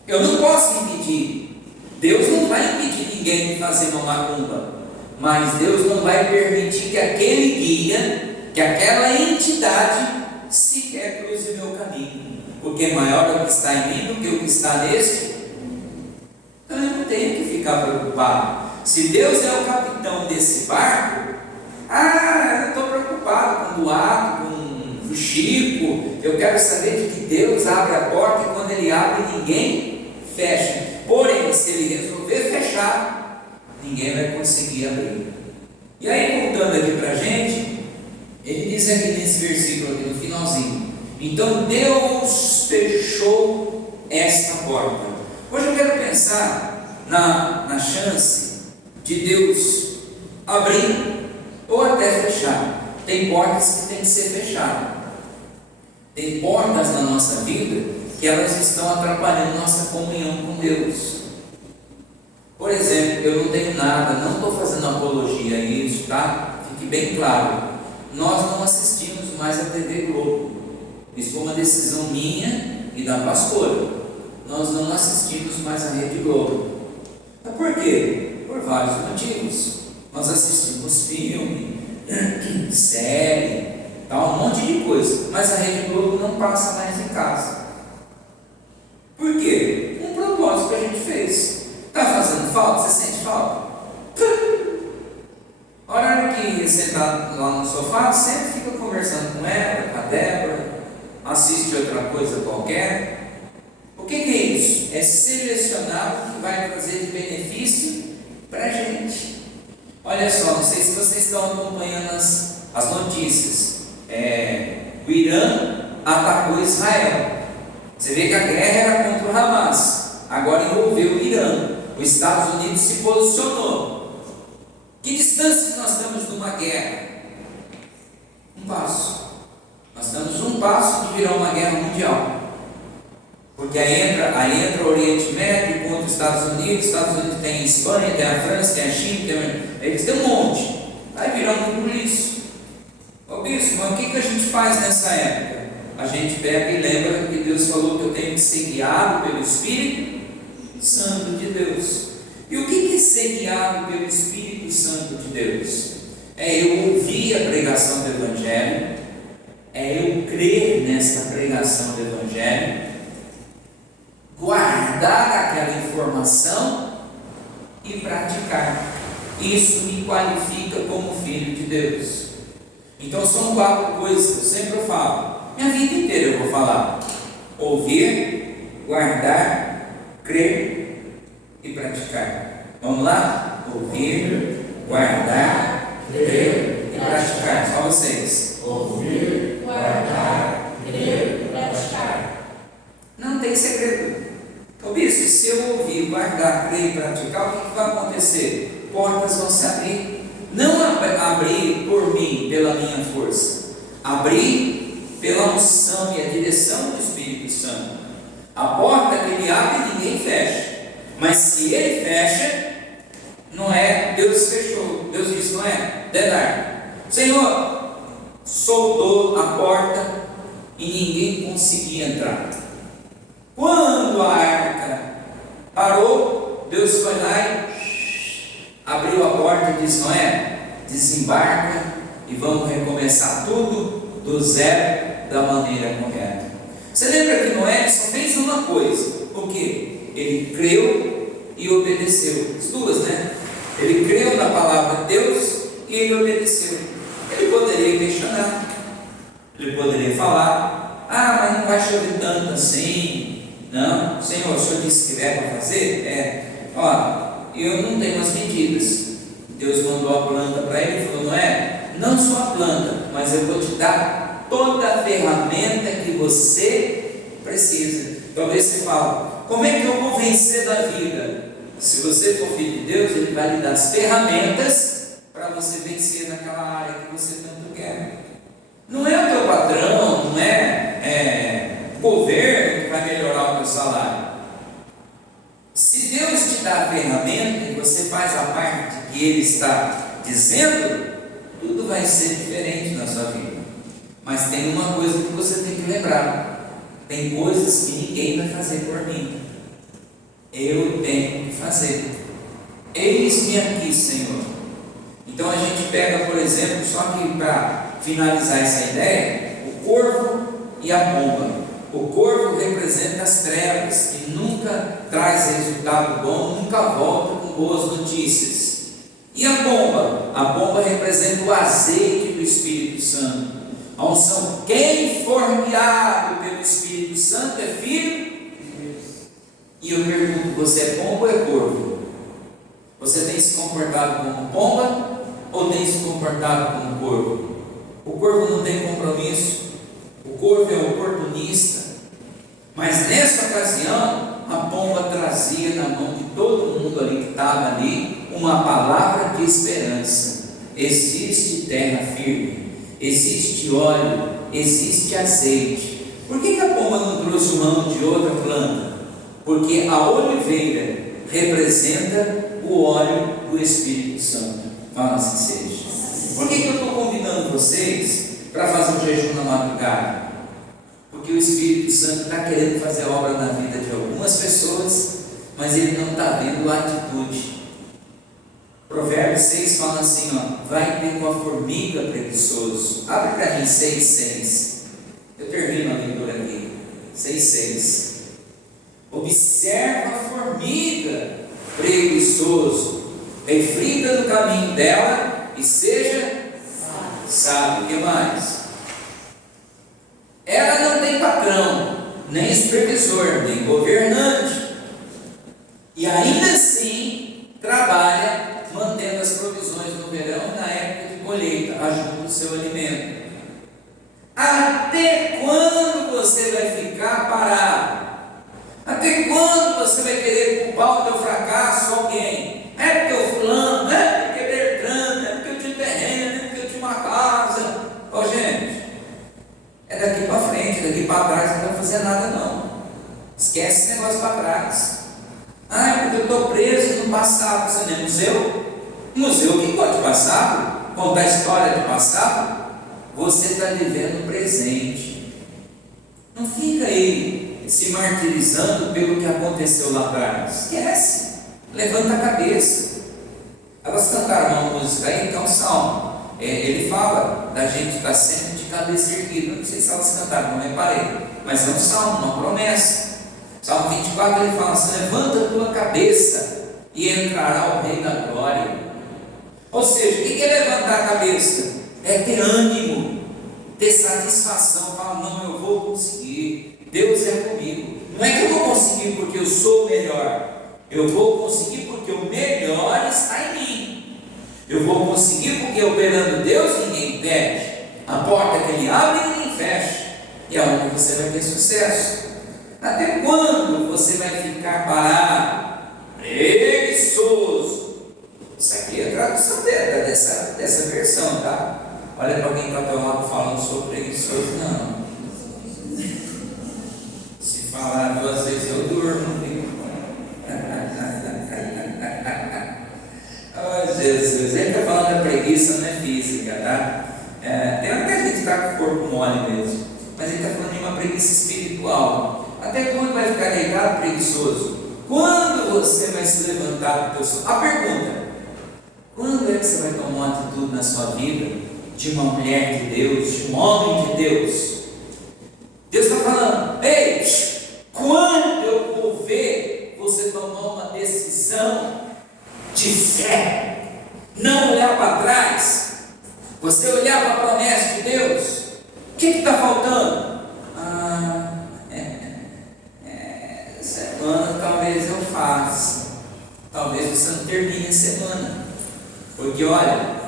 Eu não posso impedir. Deus não vai impedir ninguém de fazer uma macumba. Mas Deus não vai permitir que aquele guia, que aquela entidade sequer cruze meu caminho. Porque maior é o que está em mim do que o que está neste. Então eu não tenho que ficar preocupado. Se Deus é o capitão desse barco, eu estou preocupado com o Duarte, com o Chico. Eu quero saber de que Deus abre a porta e quando Ele abre, ninguém fecha. Porém, se Ele resolver fechar, ninguém vai conseguir abrir. E aí, voltando aqui para a gente, ele diz aqui nesse versículo, aqui no finalzinho: então Deus fechou esta porta. Hoje eu quero pensar na chance de Deus abrir ou até fechar. Tem portas que têm que ser fechadas. Tem portas na nossa vida que elas estão atrapalhando nossa comunhão com Deus. Por exemplo, eu não tenho nada, não estou fazendo apologia a isso, tá? Fique bem claro. Nós não assistimos mais a TV Globo. Isso foi uma decisão minha e da pastora. Nós não assistimos mais a Rede Globo. Mas por quê? Por vários motivos. Nós assistimos filme, série, um monte de coisa. Mas a Rede Globo não passa mais em casa. Por quê? Um propósito que a gente fez. Está fazendo falta? Você sente falta? A hora que você está lá no sofá, sempre fica conversando com ela, com a Débora. isso? É selecionar o que vai trazer de benefício para a gente. Olha só, não sei se vocês estão acompanhando as notícias. O Irã atacou Israel. Você vê que a guerra era contra o Hamas, agora envolveu o Irã. Os Estados Unidos se posicionou. Que distância que nós estamos de uma guerra? Um passo. Nós estamos um passo de virar uma guerra mundial. Porque aí entra o Oriente Médio contra os Estados Unidos tem a Espanha, tem a França, tem a China, eles têm um monte. Vai virar um tudo isso. Ô bispo, mas o que a gente faz nessa época? A gente pega e lembra que Deus falou que eu tenho que ser guiado pelo Espírito Santo de Deus. E o que é ser guiado pelo Espírito Santo de Deus? É eu ouvir a pregação do Evangelho, é eu crer nessa pregação do Evangelho, guardar aquela informação e praticar. Isso me qualifica como filho de Deus. Então são 4 coisas que eu sempre falo. Minha vida inteira eu vou falar: ouvir, guardar, crer e praticar. Vamos lá? Ouvir, guardar, crer e praticar. Só vocês. Ouvir, guardar, crer e praticar. Não tem segredo. Ô bispo, se eu ouvir, guardar, crer e praticar, o que vai acontecer? Portas vão se abrir. Não abrir por mim, pela minha força. Abrir pela unção e a direção do Espírito Santo. A porta que Ele abre, ninguém fecha. Mas se Ele fecha, não é Deus fechou. Deus disse, não é? Dedar. Senhor, soldou a porta e ninguém conseguia entrar. Quando a arca parou, Deus foi lá e abriu a porta e disse, Noé, desembarca e vamos recomeçar tudo do zero da maneira correta. Você lembra que Noé só fez uma coisa? O que? Ele creu e obedeceu. As duas, né? Ele creu na palavra de Deus e ele obedeceu. Ele poderia questionar, ele poderia falar, mas não vai chover tanto assim. Não, Senhor, o Senhor disse que é para fazer? Eu não tenho as medidas. Deus mandou a planta para ele e falou, não só a planta, mas eu vou te dar toda a ferramenta que você precisa. Talvez você fale, como é que eu vou vencer da vida? Se você for filho de Deus, Ele vai lhe dar as ferramentas para você vencer naquela área que você tanto quer. Não é o teu patrão, não é o governo que vai melhorar o teu salário. Se Deus te dá a ferramenta e você faz a parte que Ele está dizendo, tudo vai ser diferente na sua vida. Mas tem uma coisa que você tem que lembrar: tem coisas que ninguém vai fazer por mim, eu tenho que fazer. Eis-me aqui, Senhor. Então a gente pega, por exemplo, só que para finalizar essa ideia, o corvo e a pomba. O corvo representa as trevas, que nunca traz resultado bom, nunca volta com boas notícias. E a pomba? A pomba representa o azeite do Espírito Santo, a unção. Quem for guiado pelo Espírito Santo é filho de Deus. E eu pergunto, você é pomba ou é corvo? Você tem se comportado como pomba ou tem se comportado como corvo? O corvo não tem compromisso, o corvo é oportunista. Mas nessa ocasião, a pomba trazia na mão de todo mundo ali que estava ali uma palavra de esperança. Existe terra firme, existe óleo, existe azeite. Por que a pomba não trouxe mão de outra planta? Porque a oliveira representa o óleo do Espírito Santo. Fala assim seja. Por que eu estou convidando vocês para fazer um jejum na madrugada? Porque o Espírito Santo está querendo fazer obra na vida de algumas pessoas, mas ele não está vendo a atitude. Provérbios 6 fala assim, vai ter com a formiga preguiçoso. Abre para mim 6,6. Eu termino a leitura aqui. 6,6. Observa a formiga preguiçoso, reflita no caminho dela e seja sábio. O que mais? Ela não tem patrão, nem supervisor, nem governante, assim trabalha mantendo as provisões no verão e na época de colheita, ajuda o seu alimento. Até quando você vai ficar parado? Até quando você vai querer culpar o teu fracasso a alguém? É porque o fulano, é porque Bertrand, é porque eu tinha terreno, é porque eu tinha uma casa. Ó gente, é daqui para frente, daqui para trás não vai fazer nada não. Esquece esse negócio para trás. Ah, é porque eu estou preso no passado. Você não é museu? Museu que pode passado? Contar história do passado? Você está vivendo o presente. Não fica aí se martirizando pelo que aconteceu lá atrás. Esquece. Levanta a cabeça. Elas cantaram uma música aí, então salmo. Ele fala da gente estar sempre de cabeça erguida. Não sei se elas cantaram, não reparei. Mas é um salmo, uma promessa. Salmo 24 ele fala assim: levanta a tua cabeça e entrará o Rei da Glória. Ou seja, o que é levantar a cabeça? É ter ânimo, ter satisfação. Falar, não, eu vou conseguir, Deus é comigo. Não é que eu vou conseguir porque eu sou o melhor, eu vou conseguir porque o melhor está em mim. Eu vou conseguir porque operando Deus ninguém impede. A porta que Ele abre ninguém fecha, e é onde você vai ter sucesso. Até quando você vai ficar parado, preguiçoso? Isso aqui é a tradução dessa versão, tá? Olha para quem está ao teu lado falando, sou preguiçoso. Não. Se falar 2 vezes eu durmo, viu? Oh Jesus, ele está falando da preguiça, não é física, tá? Tem hora que a gente está com o corpo mole mesmo, mas ele está falando de uma preguiça espiritual. Até quando vai ficar deitado preguiçoso? Quando você vai se levantar do teu sono? A pergunta: quando é que você vai tomar uma atitude na sua vida de uma mulher de Deus, de um homem de Deus? Deus está falando: ei, quando eu vou ver você tomar uma decisão de fé, não olhar para trás, você olhar para a promessa de Deus? O que está faltando? Semana talvez eu faça, talvez você não termine a semana, porque olha,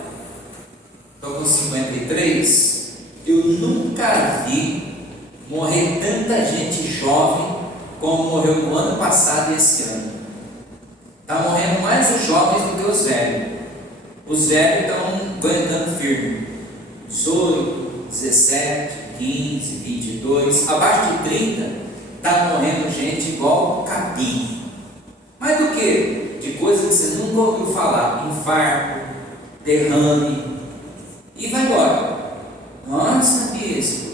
estou com 53, eu nunca vi morrer tanta gente jovem como morreu no ano passado e esse ano. Está morrendo mais os jovens do que os velhos. Os velhos estão aguentando firme, 18, 17, 15, 22, abaixo de 30 está morrendo gente igual capim. Mas do que? De coisas que você nunca ouviu falar: infarto, derrame, e vai embora. Nossa, bispo.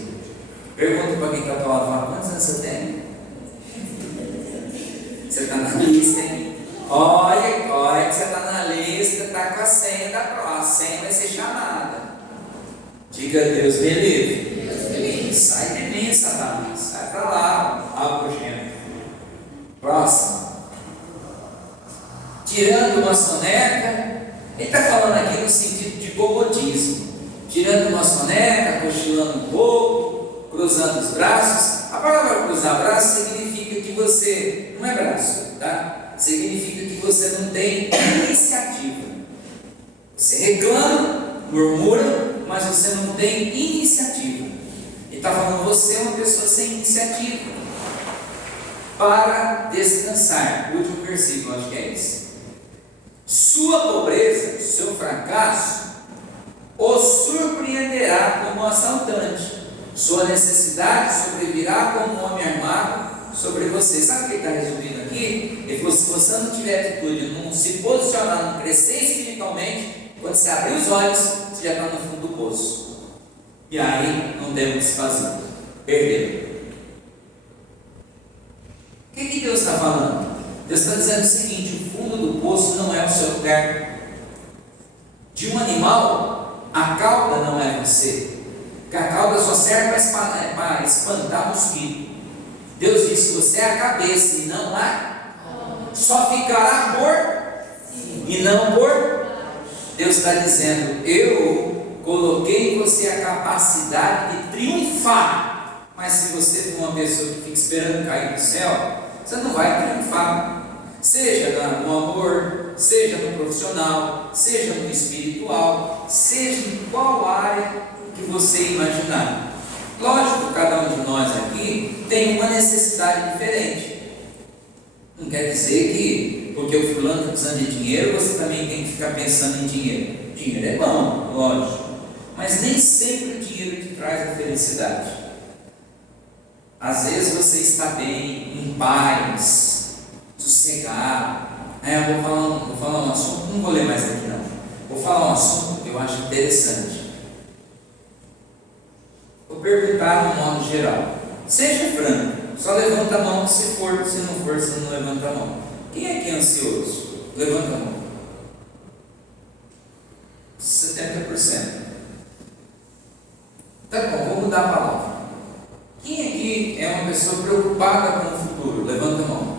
Pergunta para quem está ao lado: fala, quantos anos você tem? Você está na lista, hein? Olha que você está na lista, está com a senha da prova. A senha vai ser chamada. Diga: Deus me livre. Deus me livre. Sai de mim, Satanás. Sai para lá, algogênio. Próximo. Tirando uma soneca. Ele está falando aqui no sentido de comodismo. Tirando uma soneca, cochilando um pouco, cruzando os braços. A palavra cruzar braços significa que você, não é braço, tá? Significa que você não tem iniciativa. Você reclama, murmura, mas você não tem iniciativa. Ele está falando: você é uma pessoa sem iniciativa. Para descansar. O último versículo, acho que é esse. Sua pobreza, seu fracasso, o surpreenderá como um assaltante. Sua necessidade sobrevirá como um homem armado sobre você. Sabe o que ele está resumindo aqui? Ele falou: se você não tiver atitude, não se posicionar, não crescer espiritualmente, quando você abrir os olhos, você já está no fundo do poço. E aí não tem o que se fazer. Perdeu. O que Deus está falando? Deus está dizendo o seguinte: o fundo do poço não é o seu lugar. De um animal, a cauda não é você. Porque a cauda só serve para espantar mosquito. Deus disse: você é a cabeça e não a. Só ficará por e não por. Deus está dizendo: eu coloquei em você a capacidade de triunfar. Mas se você for uma pessoa que fica esperando cair do céu, você não vai triunfar. seja no amor, seja no profissional, seja no espiritual, seja em qual área que você imaginar. Lógico, cada um de nós aqui tem uma necessidade diferente. Não quer dizer que porque o fulano está precisando de dinheiro, você também tem que ficar pensando em dinheiro. Dinheiro é bom, lógico, mas nem sempre o dinheiro te traz a felicidade. Às vezes você está bem, em paz, sossegado. Eu vou falar um assunto, não vou ler mais aqui não. Vou falar um assunto que eu acho interessante. Vou perguntar no modo geral. Seja franco, só levanta a mão se for, se não for, você não levanta a mão. Quem é que é ansioso? Levanta a mão. 70%. Tá bom, vou mudar a palavra. Quem aqui é uma pessoa preocupada com o futuro? Levanta a mão.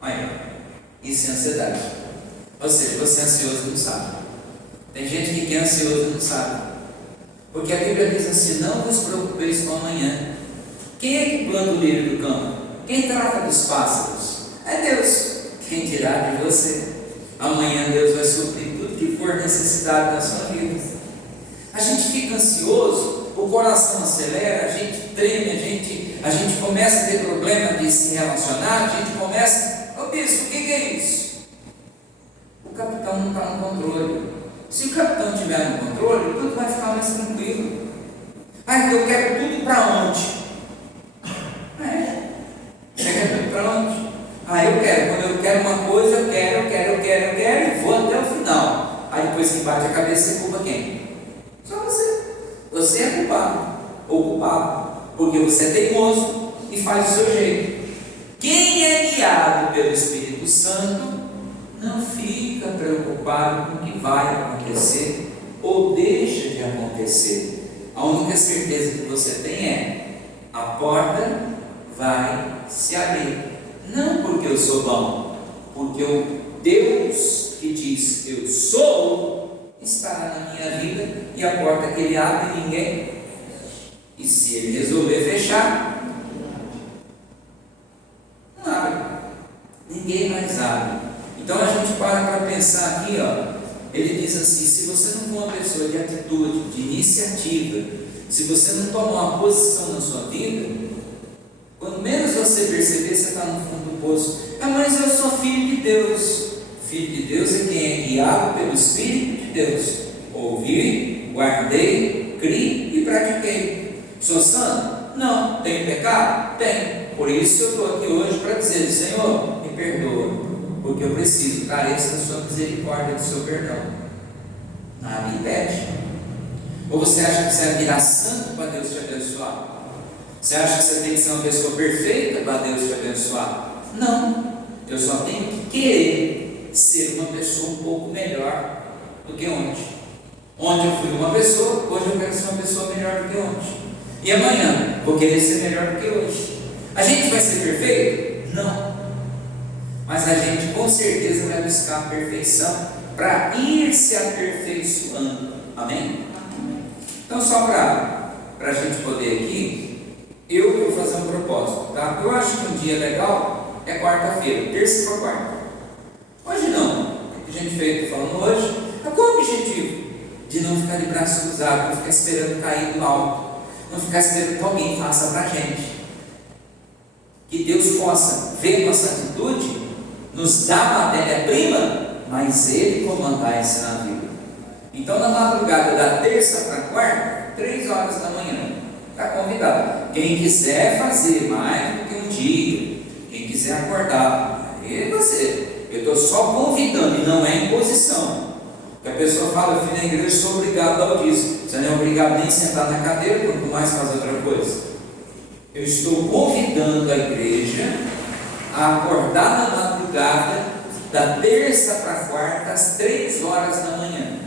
Aí, isso é ansiedade. Ou seja, você é ansioso e não sabe. Tem gente que é ansioso e não sabe. Porque a Bíblia diz assim: não vos preocupeis com amanhã. Quem é que planta o lírio do campo? Quem trata dos pássaros? É Deus. Quem dirá de você? Amanhã Deus vai suprir tudo que for necessidade da sua vida. A gente fica ansioso, o coração acelera, a gente treme, a gente começa a ter problema de se relacionar, a gente começa, bispo, o que é isso? O capitão não está no controle. Se o capitão estiver no controle, tudo vai ficar mais tranquilo. Eu quero tudo para onde? Você quer tudo para onde? Eu quero, quando eu quero uma coisa, eu quero e vou até o final. Aí depois que bate a cabeça, você culpa quem? Só você. Você é culpado, ou culpado, porque você é teimoso e faz o seu jeito. Quem é guiado pelo Espírito Santo não fica preocupado com o que vai acontecer ou deixa de acontecer. A única certeza que você tem é: a porta vai se abrir. Não porque eu sou bom, porque o Deus que diz eu sou estará na minha vida, e a porta que Ele abre ninguém. E se Ele resolver fechar, não abre, ninguém mais abre. Então a gente para pensar aqui, ele diz assim: se você não for uma pessoa de atitude, de iniciativa, se você não tomar uma posição na sua vida, quando menos você perceber, você está no fundo do poço. Mas eu sou filho de Deus. Filho de Deus é quem é guiado pelo Espírito de Deus. Ouvi, guardei, criei e pratiquei. Sou santo? Não. Tenho pecado? Tenho. Por isso eu estou aqui hoje para dizer: Senhor, me perdoa, porque eu preciso, careço da sua misericórdia, do seu perdão. Nada impede. Ou você acha que você vai virar santo para Deus te abençoar? Você acha que você tem que ser uma pessoa perfeita para Deus te abençoar? Não. Eu só tenho que querer ser uma pessoa um pouco melhor do que ontem. Ontem eu fui uma pessoa, hoje eu quero ser uma pessoa melhor do que ontem. E amanhã vou querer ser melhor do que hoje. A gente vai ser perfeito? Não. Mas a gente com certeza vai buscar a perfeição para ir se aperfeiçoando. Amém? Então, só para a gente poder aqui, eu vou fazer um propósito, tá? Eu acho que um dia legal é quarta-feira, terça para quarta. Hoje não. O que a gente fez, estou falando hoje, qual o objetivo? De não ficar de braço cruzado, não ficar esperando cair do alto, não ficar esperando que alguém faça para a gente. Que Deus possa ver nossa atitude, nos dar matéria-prima, mas Ele comandar isso na vida. Então, na madrugada da terça para quarta, 3 horas da manhã, está convidado. Quem quiser fazer mais do que um dia, quem quiser acordar, aí é você. Eu estou só convidando e não é imposição. Porque a pessoa fala: eu fui na igreja, sou obrigado ao dízimo. Você não é obrigado nem a sentar na cadeira, quanto mais fazer outra coisa. Eu estou convidando a igreja a acordar na madrugada da terça para quarta, às 3 horas da manhã.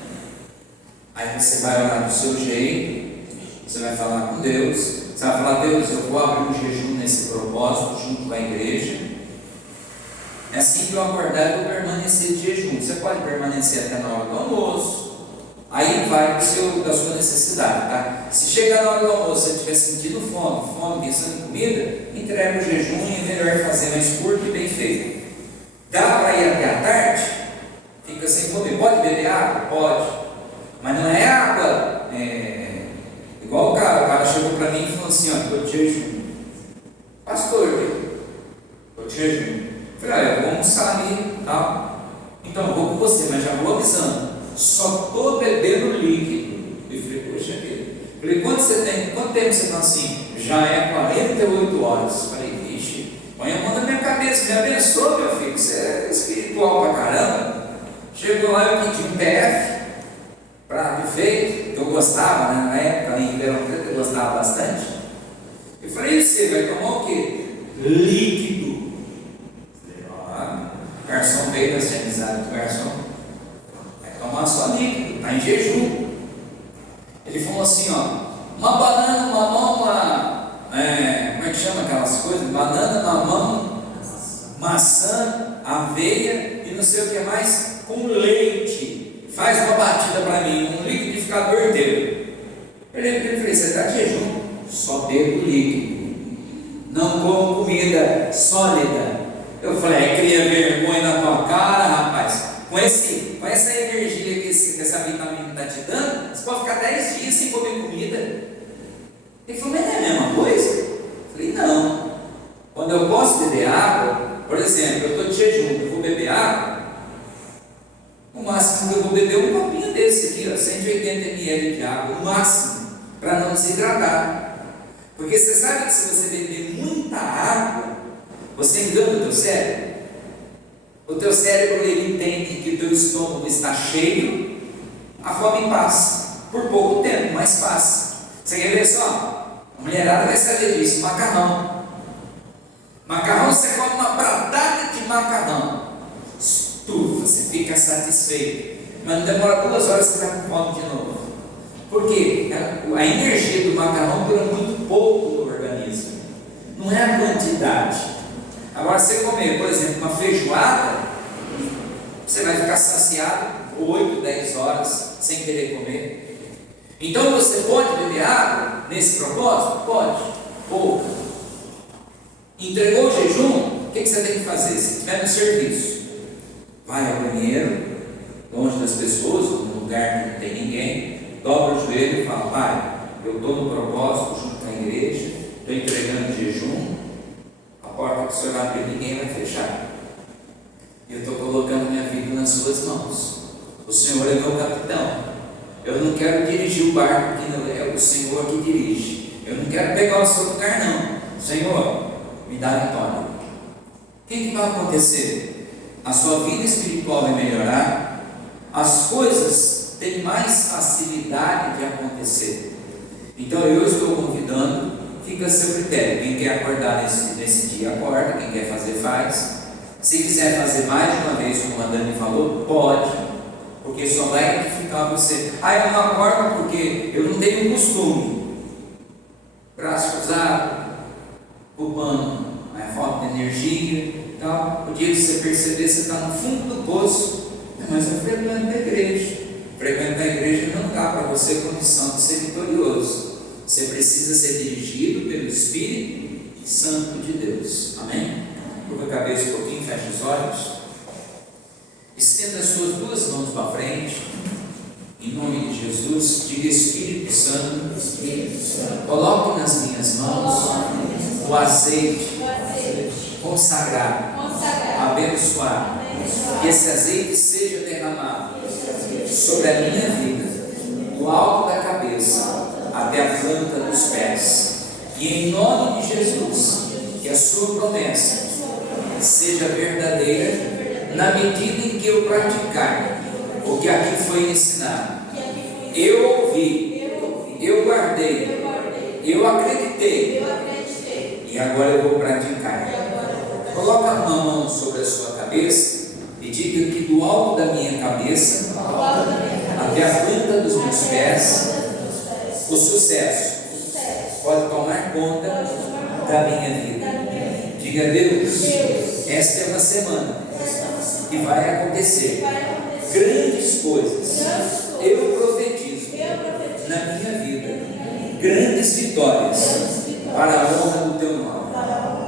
Aí você vai orar do seu jeito, você vai falar com Deus, você vai falar: Deus, eu vou abrir um jejum nesse propósito, junto com a igreja. É assim que eu acordar, eu vou permanecer de jejum. Você pode permanecer até na hora do almoço, aí vai da sua necessidade, tá? Se chegar na hora do almoço, você estiver sentindo fome, pensando em comida, entrega o jejum, e é melhor fazer mais curto e bem feito. Dá para ir até a tarde? Fica sem comer. Pode beber água? Pode. Mas não é água. Igual o cara chegou para mim e falou assim: ó, estou de jejum. Pastor, estou de jejum. Eu falei: eu vou almoçar ali, tal. Então eu vou com você, mas já vou avisando. Só estou bebendo líquido. Eu falei: poxa vida. Falei: quanto tempo você está assim? Já é 48 horas. Falei: vixe, põe a mão na minha cabeça, me abençoa, meu filho. Você é espiritual pra caramba. Chegou lá, eu pedi um PF para efeito, que eu gostava, né? Na época em Ribeirão Preto eu gostava bastante. Eu falei: e você vai tomar o quê? Líquido. O garçom veio nessa amizade do garçom. Vai tomar só líquido, está em jejum. Ele falou assim: ó, uma banana, mamão, como é que chama aquelas coisas? Banana, mamão, maçã, aveia e não sei o que mais, com leite. Faz uma batida para mim, um liquidificador inteiro. Eu falei: você está de jejum? Só bebo líquido, não como comida sólida. Eu falei: cria vergonha na tua cara, rapaz. Com essa energia que essa vitamina está te dando, você pode ficar 10 dias sem comer comida. Ele falou: mas não é a mesma coisa? Eu falei: não. Quando eu posso beber água, por exemplo, eu estou de jejum, eu vou beber água, o máximo que eu vou beber é um copinho desse aqui, ó, 180 ml de água, o máximo, para não desidratar. Porque você sabe que se você beber muita água, você engana o teu cérebro. O teu cérebro, ele entende que o teu estômago está cheio, a fome passa, por pouco tempo, mas passa. Você quer ver só? A mulherada vai saber disso. Macarrão, você come uma pratada de macarrão, estufa, você fica satisfeito, mas não demora 2 horas, você está com fome de novo. Por quê? A energia do macarrão dura muito pouco no organismo, não é a quantidade. Agora, se você comer, por exemplo, uma feijoada, você vai ficar saciado 8, 10 horas sem querer comer. Então você pode beber água nesse propósito? Pode, pouco. Entregou o jejum, o que você tem que fazer? Se estiver no serviço, vai ao banheiro, longe das pessoas, num lugar que não tem ninguém, dobra o joelho e fala: Pai, eu estou no propósito junto com a igreja, estou entregando jejum. A porta que o Senhor abrir, ninguém vai fechar. Eu estou colocando minha vida nas suas mãos. O Senhor é meu capitão. Eu não quero dirigir o barco, que não é o Senhor que dirige. Eu não quero pegar o seu lugar, não. Senhor, me dá a vitória. O que vai acontecer? A sua vida espiritual vai melhorar. As coisas têm mais facilidade de acontecer. Então eu estou convidando. Fica a seu critério. Quem quer acordar nesse dia, acorda. Quem quer fazer, faz. Se quiser fazer mais de uma vez, como a Dani falou, pode, porque só vai edificar você. Eu não acordo porque eu não tenho costume. Braço cruzado, culpando a falta de energia e tal. O dia que você perceber, você está no fundo do poço. Mas eu frequento a igreja. Frequentar a igreja não dá para você condição de ser vitorioso. Você precisa ser dirigido pelo Espírito Santo de Deus. Amém? Curva a cabeça um pouquinho, fecha os olhos. Estenda as suas 2 mãos para frente. Em nome de Jesus, diga: Espírito Santo, coloque nas minhas mãos o azeite consagrado, abençoado. Que esse azeite seja derramado sobre a minha vida, do alto da cabeça até a planta dos pés. E em nome de Jesus, que a sua promessa seja verdadeira na medida em que eu praticar o que aqui foi ensinado. Eu ouvi, eu guardei, eu acreditei, e agora eu vou praticar. Coloca uma mão sobre a sua cabeça e diga que do alto da minha cabeça até a planta dos meus pés, o sucesso pode tomar conta da minha vida. Diga: Deus, esta é uma semana que vai acontecer grandes coisas. Eu profetizo na minha vida grandes vitórias para a honra do teu nome.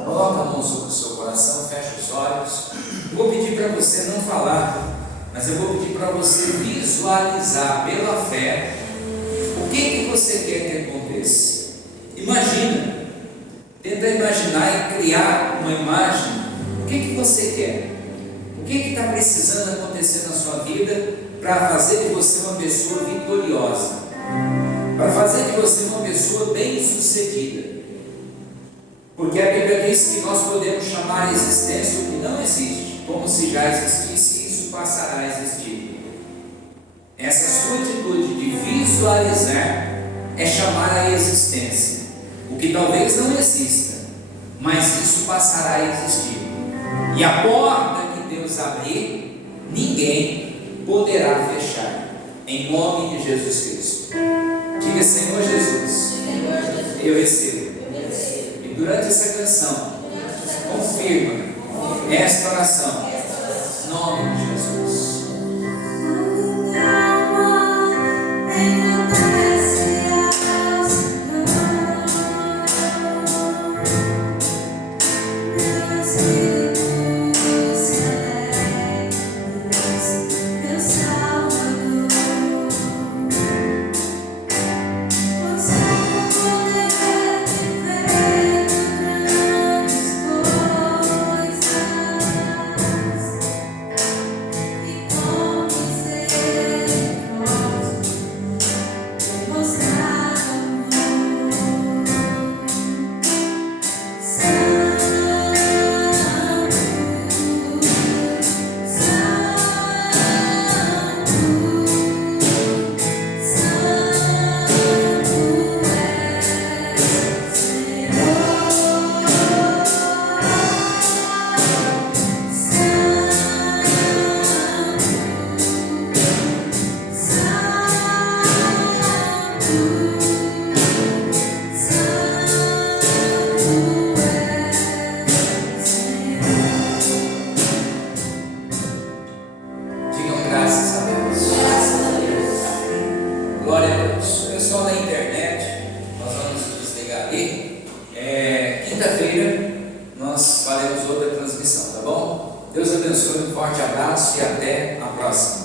Coloca a mão sobre o seu coração, fecha os olhos. Vou pedir para para você não falar, mas eu vou pedir para você visualizar pela fé o que você quer que aconteça. Imagina, tenta imaginar e criar uma imagem. O que você quer? O que está precisando acontecer na sua vida para fazer de você uma pessoa vitoriosa, para fazer de você uma pessoa bem-sucedida? Porque a Bíblia diz que nós podemos chamar a existência o que não existe, como se já existisse, e isso passará a existir. Essa sua atitude de visualizar é chamar a existência o que talvez não exista, mas isso passará a existir. E a porta que Deus abrir, ninguém poderá fechar, em nome de Jesus Cristo. Diga: Senhor Jesus, eu recebo. E durante essa canção, confirma esta oração, em nome de Jesus. Quinta-feira nós faremos outra transmissão, tá bom? Deus abençoe, um forte abraço e até a próxima.